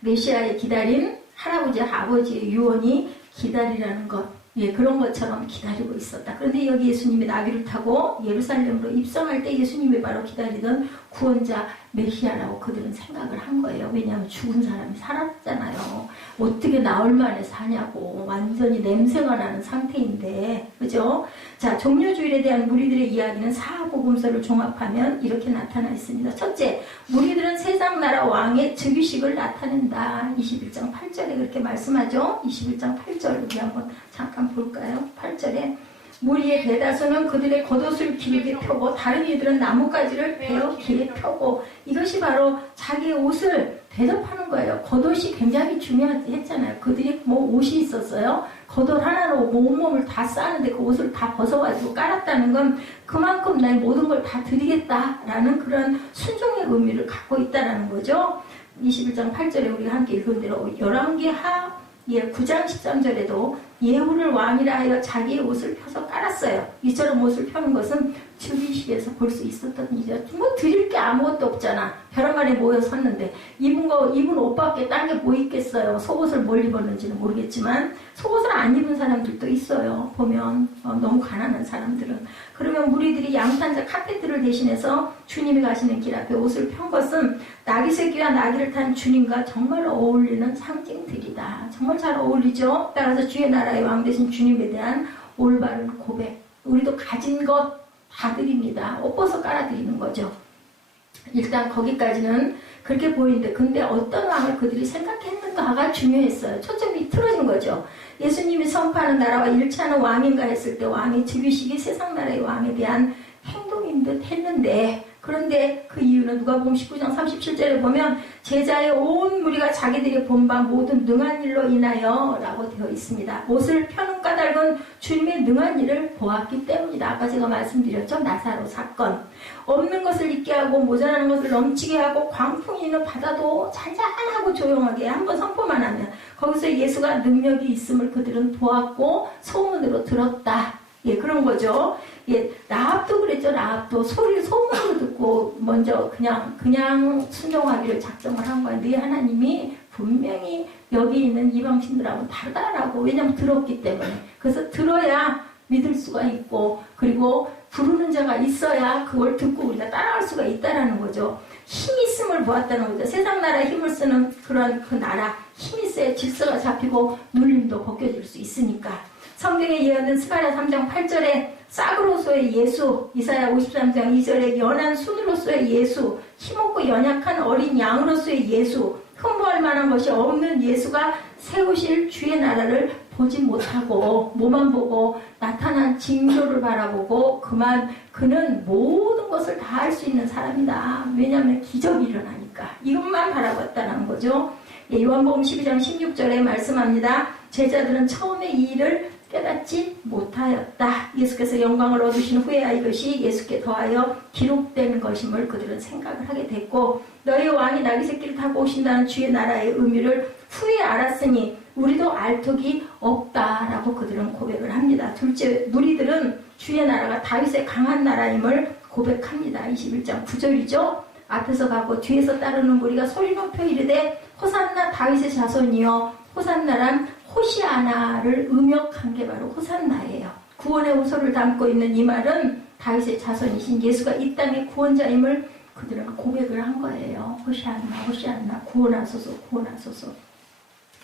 메시아의 기다림, 할아버지 아버지의 유언이 기다리라는 것, 예, 그런 것처럼 기다리고 있었다. 그런데 여기 예수님이 나귀를 타고 예루살렘으로 입성할 때 예수님이 바로 기다리던 구원자 메시아라고 그들은 생각을 한 거예요. 왜냐하면 죽은 사람이 살았잖아요. 어떻게 나흘 만에 사냐고. 완전히 냄새가 나는 상태인데, 그죠? 자, 종려주일에 대한 무리들의 이야기는 사복음서를 종합하면 이렇게 나타나 있습니다. 첫째, 무리들은 세상 나라 왕의 즉위식을 나타낸다. 21장 8절에 그렇게 말씀하죠. 21장 8절 우리 한번 잠깐 볼까요? 8절에 무리의 대다수는 그들의 겉옷을 길게 펴고 다른 이들은 나뭇가지를 베어 길게 펴고, 이것이 바로 자기의 옷을 대접하는 거예요. 겉옷이 굉장히 중요했잖아요. 그들이 뭐 옷이 있었어요. 겉옷 하나로 온몸을 다 싸는데 그 옷을 다 벗어가지고 깔았다는 건 그만큼 나의 모든 걸 다 드리겠다라는 그런 순종의 의미를 갖고 있다는 거죠. 21장 8절에 우리가 함께 읽은 대로 열왕기하 9장 13절에도 예후를 왕이라 하여 자기의 옷을 펴서 깔았어요. 이처럼 옷을 펴는 것은 즉위식에서 볼 수 있었던 일이죠. 뭐 드릴 게 아무것도 없잖아. 벼랑 아래 모여 섰는데 입은 옷밖에 딴 게 뭐 있겠어요. 속옷을 뭘 입었는지는 모르겠지만 속옷을 안 입은 사람들도 있어요. 보면 너무 가난한 사람들은. 그러면 무리들이 양탄자 카페트를 대신해서 주님이 가시는 길 앞에 옷을 편 것은 나귀 새끼와 나귀를 탄 주님과 정말 어울리는 상징들이다. 정말 잘 어울리죠. 따라서 주의 나라의 왕 되신 주님에 대한 올바른 고백. 우리도 가진 것 다 드립니다. 옷 벗어 깔아드리는 거죠. 일단 거기까지는 그렇게 보이는데, 근데 어떤 왕을 그들이 생각했는가가 중요했어요. 초점이 틀어진 거죠. 예수님이 선포하는 나라와 일치하는 왕인가 했을 때 왕의 즉위식이 세상 나라의 왕에 대한 행동인 듯 했는데, 그런데 그 이유는 누가복음 19장 37절에 보면 제자의 온 무리가 자기들이 본 바 모든 능한 일로 인하여 라고 되어 있습니다. 옷을 펴는 까닭은 주님의 능한 일을 보았기 때문이다. 아까 제가 말씀드렸죠. 나사로 사건. 없는 것을 있게 하고 모자라는 것을 넘치게 하고 광풍이 있는 바다도 잔잔하고 조용하게 한번 선포만 하면 거기서 예수가 능력이 있음을 그들은 보았고 소문으로 들었다. 예, 그런 거죠. 예, 라합도 그랬죠. 라합도 소문으로 듣고 먼저 그냥 순종하기를 작정을 한 거야. 네 하나님이 분명히 여기 있는 이방신들하고 다르다라고. 왜냐면 들었기 때문에. 그래서 들어야 믿을 수가 있고, 그리고 부르는 자가 있어야 그걸 듣고 우리가 따라갈 수가 있다라는 거죠. 힘이 있음을 보았다는 거죠. 세상 나라에 힘을 쓰는 그런 그 나라, 힘이 있어야 질서가 잡히고 눌림도 벗겨질 수 있으니까. 성경에 예언된 스가랴 3장 8절에 싹으로서의 예수, 이사야 53장 2절에 연한 순으로서의 예수, 힘없고 연약한 어린 양으로서의 예수, 흠모할 만한 것이 없는 예수가 세우실 주의 나라를 보지 못하고 뭐만 보고 나타난 징조를 바라보고 그는 모든 것을 다 할 수 있는 사람이다. 왜냐하면 기적이 일어나니까. 이것만 바라봤다는 거죠. 예, 요한복음 12장 16절에 말씀합니다. 제자들은 처음에 이 일을 깨닫지 못하였다. 예수께서 영광을 얻으신 후에야 이것이 예수께 더하여 기록된 것임을 그들은 생각을 하게 됐고, 너희 왕이 나귀 새끼를 타고 오신다는 주의 나라의 의미를 후에 알았으니 우리도 알 턱이 없다라고 그들은 고백을 합니다. 둘째, 무리들은 주의 나라가 다윗의 강한 나라임을 고백합니다. 21장 9절이죠. 앞에서 가고 뒤에서 따르는 무리가 소리 높여 이르되 호산나 다윗의 자손이여, 호산나란 호시아나를 음역한 게 바로 호산나예요. 구원의 호소를 담고 있는 이 말은 다윗의 자손이신 예수가 이 땅의 구원자임을 그들은 고백을 한 거예요. 호시아나 호시아나, 구원하소서 구원하소서.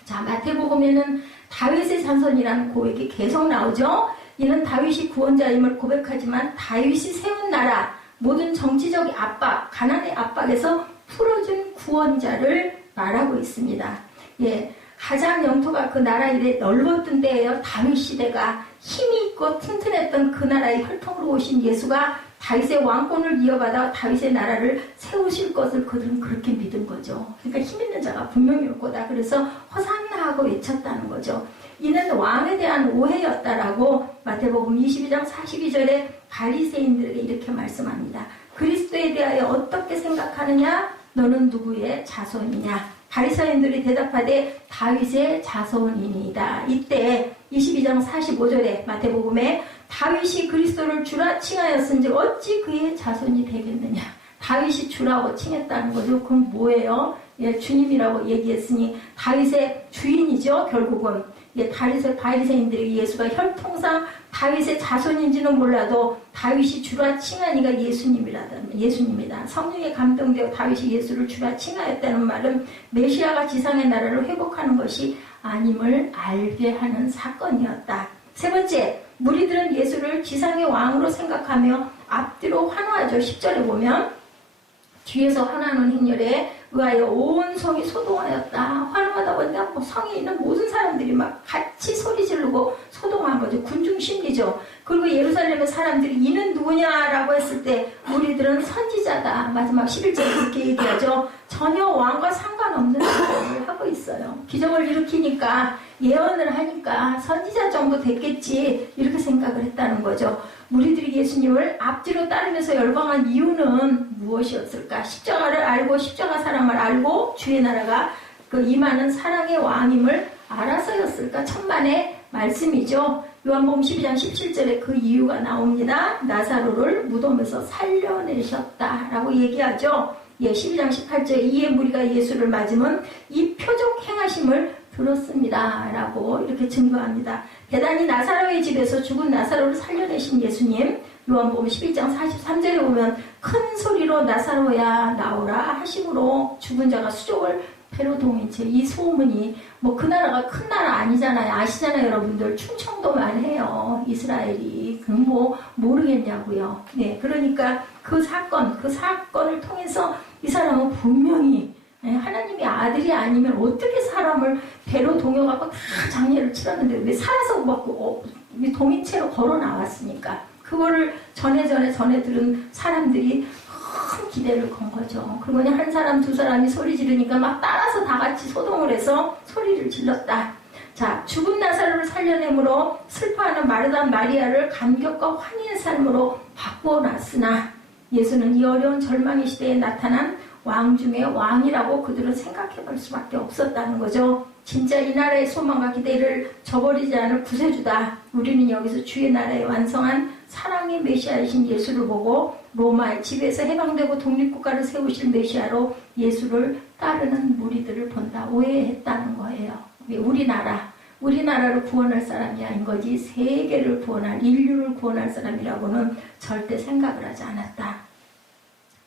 자, 마태복음에는 다윗의 자손이라는 고백이 계속 나오죠. 이는 다윗이 구원자임을 고백하지만 다윗이 세운 나라, 모든 정치적 압박, 가난의 압박에서 풀어준 구원자를 말하고 있습니다. 예, 가장 영토가 그 나라 일에 넓었던 때예요. 다윗 시대가 힘이 있고 튼튼했던 그 나라의 혈통으로 오신 예수가 다윗의 왕권을 이어받아 다윗의 나라를 세우실 것을 그들은 그렇게 믿은 거죠. 그러니까 힘 있는 자가 분명히 올 거다. 그래서 호산나 하고 외쳤다는 거죠. 이는 왕에 대한 오해였다라고 마태복음 22장 42절에 바리새인들에게 이렇게 말씀합니다. 그리스도에 대하여 어떻게 생각하느냐? 너는 누구의 자손이냐? 바리새인들이 대답하되 다윗의 자손이니이다. 이때 22장 45절에 마태복음에 다윗이 그리스도를 주라 칭하였은즉 어찌 그의 자손이 되겠느냐. 다윗이 주라고 칭했다는 거죠. 그럼 뭐예요? 예, 주님이라고 얘기했으니 다윗의 주인이죠. 결국은 예, 바리새인들에게 예수가 혈통상 다윗의 자손인지는 몰라도 다윗이 주라 칭하니가 예수님이다. 성령에 감동되어 다윗이 예수를 주라 칭하였다는 말은 메시아가 지상의 나라를 회복하는 것이 아님을 알게 하는 사건이었다. 세 번째, 무리들은 예수를 지상의 왕으로 생각하며 앞뒤로 환호하죠. 10절에 보면 뒤에서 환호하는 행렬에 의하여 온 성이 소동하였다. 환호하다 보니까 성에 있는 모든 사람들이 막 같이 소리 지르고 소동한 거죠. 군중 심리죠. 그리고 예루살렘의 사람들이 이는 누구냐라고 했을 때 우리들은 선지자다. 마지막 11절에 그렇게 얘기하죠. 전혀 왕과 상관없는 일을 하고 있어요. 기적을 일으키니까 예언을 하니까 선지자 정도 됐겠지 이렇게 생각을 했다는 거죠. 무리들이 예수님을 앞뒤로 따르면서 열광한 이유는 무엇이었을까? 십자가를 알고 십자가 사랑을 알고 주의 나라가 그 임하는 사랑의 왕임을 알아서였을까? 천만의 말씀이죠. 요한복음 12장 17절에 그 이유가 나옵니다. 나사로를 무덤에서 살려내셨다라고 얘기하죠. 예, 12장 18절에 이에 무리가 예수를 맞으면 이 표적 행하심을 들었습니다. 라고 이렇게 증거합니다. 대단히 나사로의 집에서 죽은 나사로를 살려내신 예수님, 요한복음 11장 43절에 보면 큰 소리로 나사로야 나오라 하심으로 죽은 자가 수족을 배로 동인 채 이 소문이 뭐 그 나라가 큰 나라 아니잖아요. 아시잖아요, 여러분들. 충청도만 해요. 이스라엘이. 그럼 뭐 모르겠냐고요. 네, 그러니까 그 사건을 통해서 이 사람은 분명히 하나님의 아들이 아니면 어떻게 사람을 배로 동여갖고 다 장례를 치렀는데 왜 살아서 막 동인체로 걸어 나왔으니까 그거를 전에 들은 사람들이 큰 기대를 건 거죠. 그리고 그냥 한 사람 두 사람이 소리 지르니까 막 따라서 다 같이 소동을 해서 소리를 질렀다. 자, 죽은 나사로를 살려내므로 슬퍼하는 마르다 마리아를 감격과 환희의 삶으로 바꾸어놨으나 예수는 이 어려운 절망의 시대에 나타난 왕 중에 왕이라고 그들은 생각해 볼 수밖에 없었다는 거죠. 진짜 이 나라의 소망과 기대를 저버리지 않을 구세주다. 우리는 여기서 주의 나라에 완성한 사랑의 메시아이신 예수를 보고 로마의 지배에서 해방되고 독립국가를 세우실 메시아로 예수를 따르는 무리들을 본다. 오해했다는 거예요. 우리나라를 구원할 사람이 아닌 거지 세계를 구원할, 인류를 구원할 사람이라고는 절대 생각을 하지 않았다.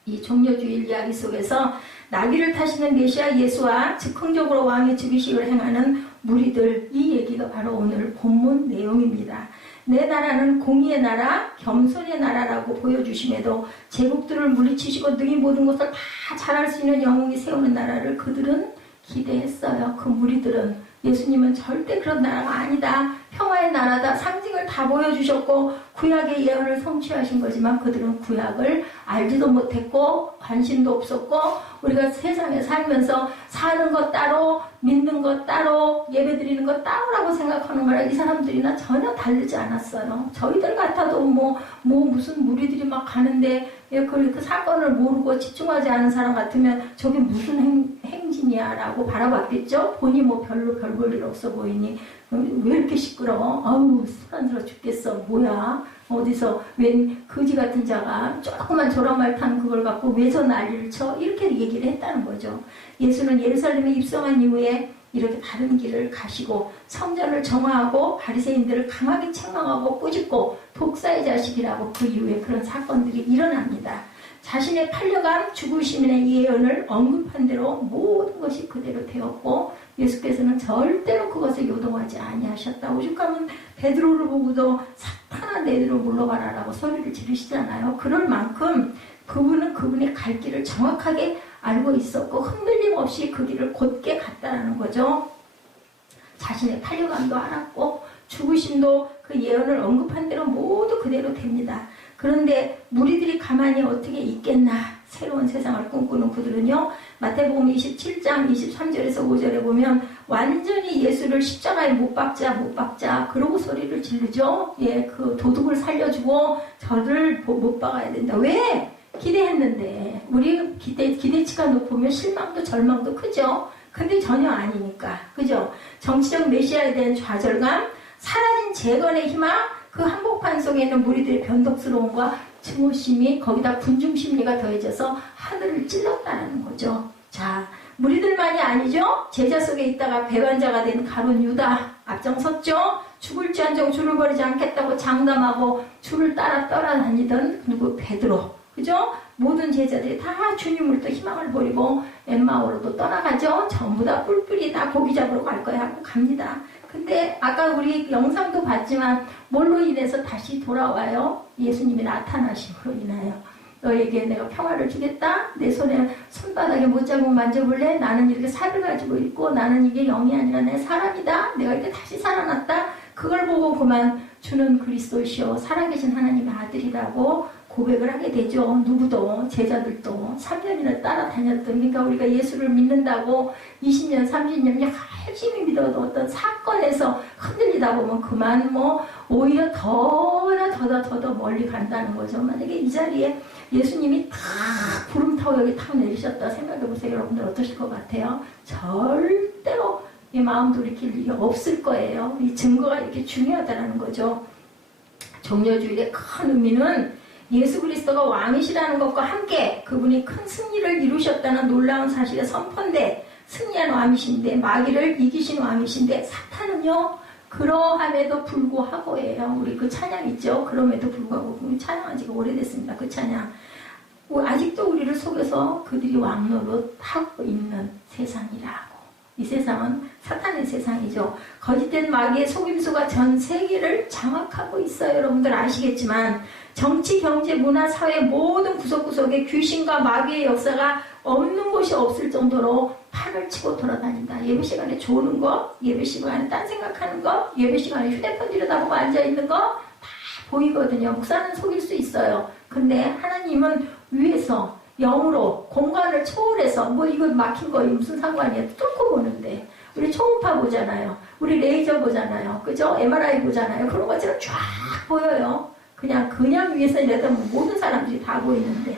이 종려주의 이야기 속에서 나귀를 타시는 메시아 예수와 즉흥적으로 왕의 즉위식을 행하는 무리들, 이 얘기가 바로 오늘 본문 내용입니다. 내 나라는 공의의 나라, 겸손의 나라라고 보여주심에도 제국들을 물리치시고 능히 모든 것을 다 잘할 수 있는 영웅이 세우는 나라를 그들은 기대했어요. 그 무리들은. 예수님은 절대 그런 나라가 아니다. 평화의 나라다. 상징을 다 보여주셨고 구약의 예언을 성취하신 거지만 그들은 구약을 알지도 못했고 관심도 없었고 우리가 세상에 살면서 사는 것 따로 믿는 것 따로 예배드리는 것 따로라고 생각하는 거랑 이 사람들이나 전혀 다르지 않았어요. 저희들 같아도 무슨 무리들이 막 가는데 그 사건을 모르고 집중하지 않은 사람 같으면 저게 무슨 행진이야 라고 바라봤겠죠. 보니 뭐 별로 별 볼 일 없어 보이니 왜 이렇게 시끄러워? 아우 소란스러워 죽겠어. 뭐야? 어디서 웬 거지 같은 자가 조그만 조랑말 탄 그걸 갖고 왜 저 난리를 쳐? 이렇게 얘기를 했다는 거죠. 예수는 예루살렘에 입성한 이후에 이렇게 다른 길을 가시고 성전을 정화하고 바리새인들을 강하게 책망하고 꾸짖고 독사의 자식이라고 그 이후에 그런 사건들이 일어납니다. 자신의 팔려간 죽으심의 예언을 언급한 대로 모든 것이 그대로 되었고 예수께서는 절대로 그것에 요동하지 아니하셨다. 오죽하면 베드로를 보고도 사탄아 내게로 물러가라라고 소리를 지르시잖아요. 그럴 만큼 그분은 그분의 갈 길을 정확하게 알고 있었고 흔들림 없이 그 길을 곧게 갔다라는 거죠. 자신의 팔려감도 알았고 죽으심도 그 예언을 언급한 대로 모두 그대로 됩니다. 그런데 무리들이 가만히 어떻게 있겠나. 새로운 세상을 꿈꾸는 그들은요. 마태복음 27장 23절에서 5절에 보면 완전히 예수를 십자가에 못 박자 그러고 소리를 지르죠. 예, 그 도둑을 살려주고 저를 못 박아야 된다. 왜? 기대했는데 우리 기대치가 높으면 실망도 절망도 크죠. 근데 전혀 아니니까. 그죠? 정치적 메시아에 대한 좌절감, 사라진 재건의 희망, 그 한복판 속에 있는 무리들의 변덕스러움과 증오심이 거기다 군중심리가 더해져서 하늘을 찔렀다는 거죠. 자, 무리들만이 아니죠. 제자 속에 있다가 배반자가 된 가룟 유다 앞장섰죠. 죽을지언정 줄을 버리지 않겠다고 장담하고 줄을 따라 떠나다니던 누구 베드로. 그죠? 모든 제자들이 다 주님을 또 희망을 버리고 엠마오로도 떠나가죠. 전부 다 뿔뿔이 다 고기 잡으러 갈 거야 하고 갑니다. 근데 아까 우리 영상도 봤지만 뭘로 인해서 다시 돌아와요? 예수님이 나타나심으로 인하여. 너에게 내가 평화를 주겠다. 내 손에 손바닥에 못자국 만져볼래? 나는 이렇게 살을 가지고 있고 나는 이게 영이 아니라 내 사람이다. 내가 이렇게 다시 살아났다. 그걸 보고 그만 주는 그리스도시요 살아계신 하나님의 아들이라고 고백을 하게 되죠. 누구도 제자들도 3년이나 따라다녔던 그러니까 우리가 예수를 믿는다고 20년 30년 열심히 믿어도 어떤 사건에서 흔들리다 보면 그만 오히려 더 멀리 간다는 거죠. 만약에 이 자리에 예수님이 다 구름 타고 여기 탁 내리셨다 생각해보세요. 여러분들 어떠실 것 같아요? 절대로 이 마음 돌이킬 일이 없을 거예요. 이 증거가 이렇게 중요하다는 거죠. 종려주일의 큰 의미는 예수 그리스도가 왕이시라는 것과 함께 그분이 큰 승리를 이루셨다는 놀라운 사실의 선포인데 승리한 왕이신데 마귀를 이기신 왕이신데 사탄은요 그러함에도 불구하고예요. 우리 그 찬양 있죠. 그럼에도 불구하고 우리 찬양한 지가 오래됐습니다. 그 찬양 아직도 우리를 속여서 그들이 왕노릇 하고 있는 세상이라고. 이 세상은 사탄의 세상이죠. 거짓된 마귀의 속임수가 전 세계를 장악하고 있어요. 여러분들 아시겠지만 정치, 경제, 문화, 사회 모든 구석구석에 귀신과 마귀의 역사가 없는 곳이 없을 정도로 판을 치고 돌아다닌다. 예배 시간에 조는 거, 예배 시간에 딴 생각하는 거, 예배 시간에 휴대폰 들여다보고 앉아있는 거 다 보이거든요. 목사는 속일 수 있어요. 근데 하나님은 위에서 영으로 공간을 초월해서 이거 막힌 거 무슨 상관이야 뚫고 보는데 우리 초음파 보잖아요. 우리 레이저 보잖아요. 그죠? MRI 보잖아요. 그런 것처럼 쫙 보여요. 그냥 위에서 내다보면 모든 사람들이 다 보이는데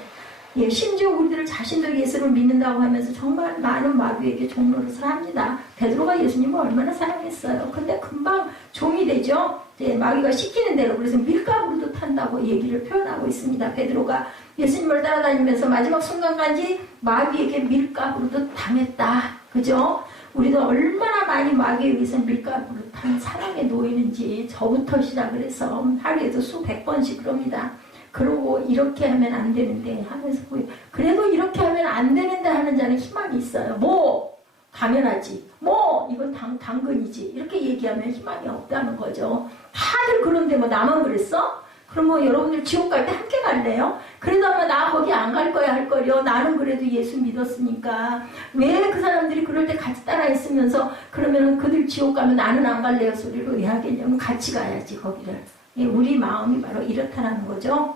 예, 심지어 우리들 자신도 예수를 믿는다고 하면서 정말 많은 마귀에게 종노릇을 합니다. 베드로가 예수님을 얼마나 사랑했어요. 근데 금방 종이 되죠. 예, 마귀가 시키는 대로 그래서 밀가부르도 탄다고 얘기를 표현하고 있습니다. 베드로가 예수님을 따라다니면서 마지막 순간까지 마귀에게 밀가부르도 당했다. 그죠? 우리도 얼마나 많이 마귀에 의해서 밀가부르탄 사랑에 놓이는지 저부터 시작을 해서 하루에도 수백 번씩 그럽니다. 그러고 이렇게 하면 안 되는데 하면서 그래도 이렇게 하면 안 되는데 하는 자는 희망이 있어요. 당연하지. 이건 당근이지. 이렇게 얘기하면 희망이 없다는 거죠. 다들 그런데 나만 그랬어? 그럼 여러분들 지옥 갈 때 함께 갈래요? 그래도 아마 나 거기 안 갈 거야 할 거요. 나는 그래도 예수 믿었으니까. 왜 그 사람들이 그럴 때 같이 따라 있으면서 그러면 그들 지옥 가면 나는 안 갈래요 소리를 왜 하겠냐면 같이 가야지 거기를. 우리 마음이 바로 이렇다는 거죠.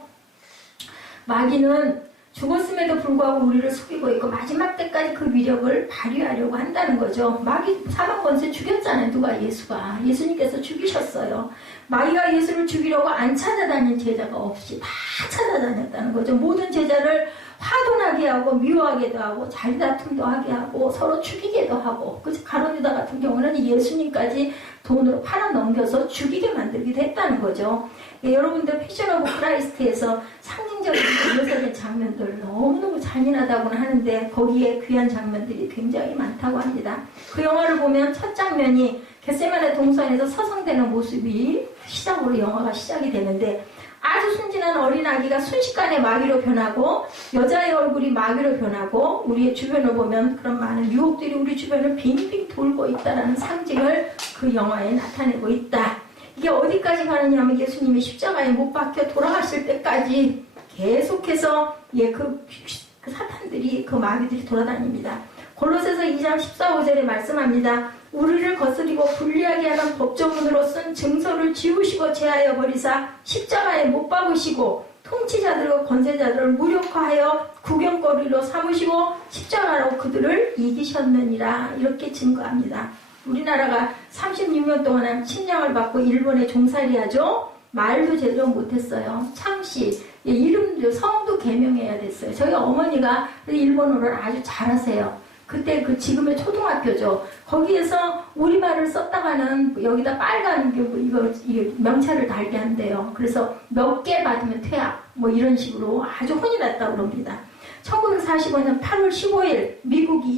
마귀는 죽었음에도 불구하고 우리를 속이고 있고 마지막 때까지 그 위력을 발휘하려고 한다는 거죠. 마귀 사망 권세 죽였잖아요. 누가? 예수가. 예수님께서 죽이셨어요. 마귀가 예수를 죽이려고 안 찾아다닌 제자가 없이 다 찾아다녔다는 거죠. 모든 제자를 화도나게 하고 미워하게도 하고 자리다툼도 하게 하고 서로 죽이게도 하고 가룟 유다 같은 경우는 예수님까지 돈으로 팔아넘겨서 죽이게 만들기도 했다는 거죠. 예, 여러분들 패션 오브 크라이스트에서 상징적인 묘사된 장면들 너무너무 잔인하다고는 하는데 거기에 귀한 장면들이 굉장히 많다고 합니다. 그 영화를 보면 첫 장면이 겟세마네 동산에서 서성대는 모습이 시작으로 영화가 시작이 되는데 아주 순진한 어린아기가 순식간에 마귀로 변하고 여자의 얼굴이 마귀로 변하고 우리의 주변을 보면 그런 많은 유혹들이 우리 주변을 빙빙 돌고 있다는 상징을 그 영화에 나타내고 있다. 이게 어디까지 가느냐 하면 예수님이 십자가에 못 박혀 돌아가실 때까지 계속해서 그 사탄들이 그 마귀들이 돌아다닙니다. 골로새서 2장 14, 15절에 말씀합니다. 우리를 거스리고 불리하게 하는 법조문으로 쓴 증서를 지우시고 제하여 버리사 십자가에 못 박으시고 통치자들과 권세자들을 무력화하여 구경거리로 삼으시고 십자가로 그들을 이기셨느니라. 이렇게 증거합니다. 우리나라가 36년 동안 침략을 받고 일본에 종살이하죠. 말도 제대로 못했어요. 창씨, 이름도 성도 개명해야 됐어요. 저희 어머니가 일본어를 아주 잘하세요. 그때 지금의 초등학교죠. 거기에서 우리말을 썼다가는 여기다 빨간 이거 명찰을 달게 한대요. 그래서 몇 개 받으면 퇴학, 이런 식으로 아주 혼이 났다고 그럽니다. 1945년 8월 15일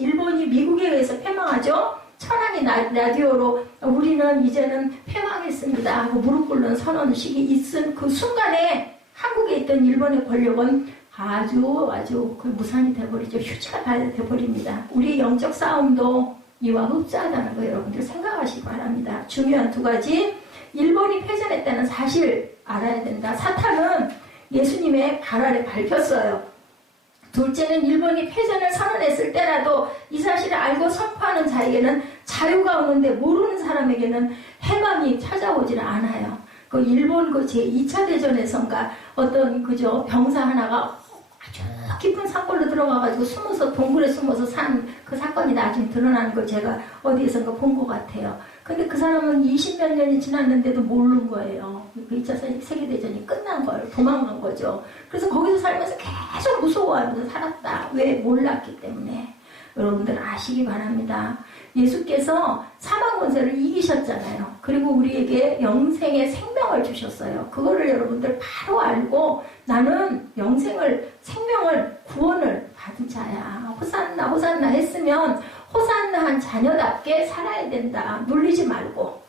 일본이 미국에 의해서 패망하죠. 천황이 라디오로 우리는 이제는 패망했습니다 하고 무릎 꿇는 선언식이 있은 그 순간에 한국에 있던 일본의 권력은 아주 무산이 돼버리죠. 휴지가 다 돼버립니다. 우리의 영적 싸움도 이와 흡사하다는 거 여러분들 생각하시기 바랍니다. 중요한 두 가지. 일본이 패전했다는 사실 알아야 된다. 사탄은 예수님의 발 아래 밟혔어요. 둘째는 일본이 패전을 선언했을 때라도 이 사실을 알고 선포하는 자에게는 자유가 오는데 모르는 사람에게는 해방이 찾아오질 않아요. 일본 제2차 대전에선가 어떤 병사 하나가 아주 깊은 산골로 들어가가지고 동굴에 숨어서 산 그 사건이 나중에 드러나는 걸 제가 어디에선가 본 것 같아요. 근데 그 사람은 20몇 년이 지났는데도 모르는 거예요. 그 2차 세계대전이 끝난 걸 도망간 거죠. 그래서 거기서 살면서 계속 무서워하면서 살았다. 왜? 몰랐기 때문에. 여러분들 아시기 바랍니다. 예수께서 사망 권세를 이기셨잖아요. 그리고 우리에게 영생의 생명을 주셨어요. 그거를 여러분들 바로 알고 나는 생명을 구원을 받은 자야. 호산나 호산나 했으면 호산나한 자녀답게 살아야 된다. 눌리지 말고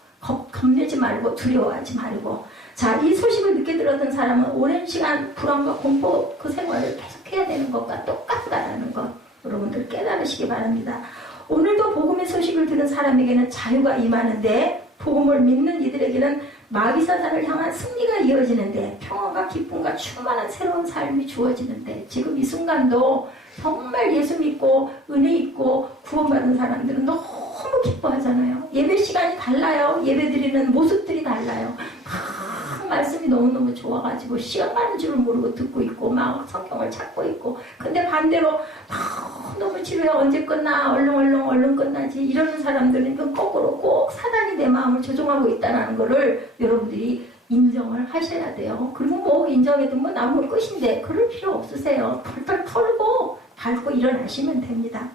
겁내지 말고 두려워하지 말고. 자, 이 소식을 늦게 들었던 사람은 오랜 시간 불안과 공포 그 생활을 계속해야 되는 것과 똑같다라는 것 여러분들 깨달으시기 바랍니다. 오늘도 복음의 소식을 들은 사람에게는 자유가 임하는데 복음을 믿는 이들에게는 마귀사단을 향한 승리가 이어지는데 평안과 기쁨과 충만한 새로운 삶이 주어지는데 지금 이 순간도 정말 예수 믿고 은혜 있고 구원받은 사람들은 너무 기뻐하잖아요. 예배 시간이 달라요. 예배 드리는 모습들이 달라요. 말씀이 너무너무 좋아가지고 시간 가는 줄을 모르고 듣고 있고 막 성경을 찾고 있고 근데 반대로 너무 지루해 언제 끝나 얼른 끝나지 이러는 사람들은 거꾸로 꼭 사단이 내 마음을 조종하고 있다는 거를 여러분들이 인정을 하셔야 돼요. 그리고 인정해도 나무 끝인데 그럴 필요 없으세요. 털털 털고 밟고 일어나시면 됩니다.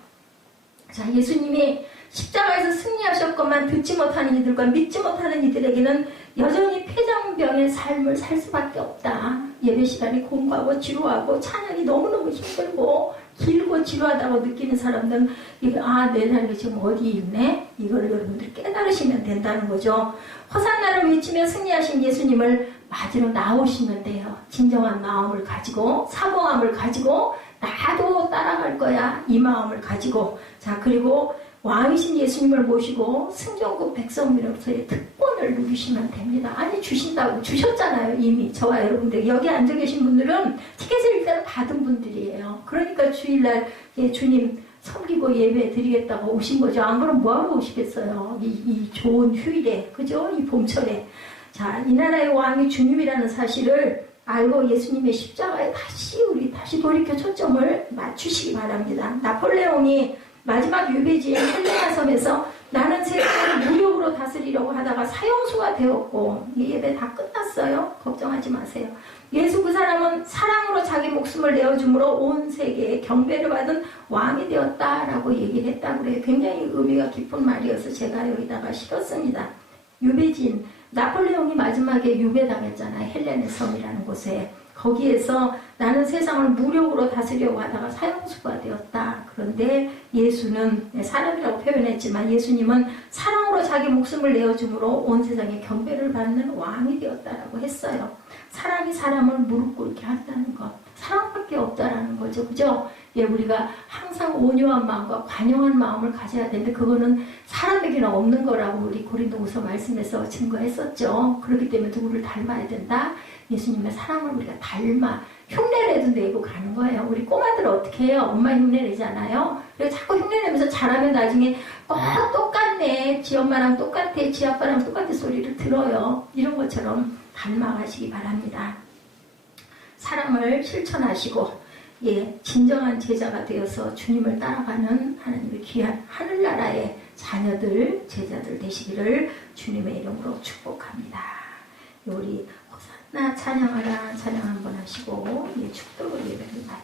자, 예수님이 십자가에서 승리하셨건만 듣지 못하는 이들과 믿지 못하는 이들에게는 여전히 폐장병의 삶을 살 수밖에 없다. 예배 시간이 공부하고 지루하고 찬양이 너무너무 힘들고 길고 지루하다고 느끼는 사람들은 내 삶이 지금 어디 있네? 이걸 여러분들이 깨달으시면 된다는 거죠. 호산나를 외치며 승리하신 예수님을 맞으러 나오시면 돼요. 진정한 마음을 가지고 사모함을 가지고 나도 따라갈 거야 이 마음을 가지고 자 그리고 왕이신 예수님을 모시고 승전국 백성으로서의 특권을 누리시면 됩니다. 아니 주신다고 주셨잖아요. 이미 저와 여러분들 여기 앉아 계신 분들은 티켓을 일단 받은 분들이에요. 그러니까 주일날 주님 섬기고 예배 드리겠다고 오신 거죠. 안 그러면 뭐하러 오시겠어요. 이 좋은 휴일에 그죠? 이 봄철에 자 이 나라의 왕이 주님이라는 사실을 알고 예수님의 십자가에 다시 돌이켜 초점을 맞추시기 바랍니다. 나폴레옹이 마지막 유배지인 헬레나 섬에서 나는 세상을 무력으로 다스리려고 하다가 사형수가 되었고 이 예배 다 끝났어요. 걱정하지 마세요. 예수 그 사람은 사랑으로 자기 목숨을 내어줌으로 온 세계에 경배를 받은 왕이 되었다라고 얘기를 했다고 그래요. 굉장히 의미가 깊은 말이어서 제가 여기다가 실었습니다. 유배지인 나폴레옹이 마지막에 유배당했잖아요. 헬레나 섬이라는 곳에. 거기에서 나는 세상을 무력으로 다스려고 하다가 사형수가 되었다. 그런데 예수는 사람이라고 표현했지만 예수님은 사랑으로 자기 목숨을 내어줌으로 온 세상에 경배를 받는 왕이 되었다라고 했어요. 사랑이 사람을 무릎 꿇게 한다는 것. 사랑밖에 없다라는 거죠. 그죠? 우리가 항상 온유한 마음과 관용한 마음을 가져야 되는데 그거는 사람에게는 없는 거라고 우리 고린도후서 말씀에서 증거했었죠. 그렇기 때문에 누구를 닮아야 된다? 예수님의 사랑을 우리가 닮아 흉내내도 내고 가는 거예요. 우리 꼬마들 어떻게 해요? 엄마 흉내내잖아요. 그래서 자꾸 흉내내면서 잘하면 나중에 똑같네. 지 엄마랑 똑같아. 지 아빠랑 똑같은 소리를 들어요. 이런 것처럼 닮아가시기 바랍니다. 사랑을 실천하시고 진정한 제자가 되어서 주님을 따라가는 하나님의 귀한 하늘나라의 자녀들, 제자들 되시기를 주님의 이름으로 축복합니다. 우리 호산나 찬양하라 찬양 한번 하시고 축도로 예배를 마치겠습니다.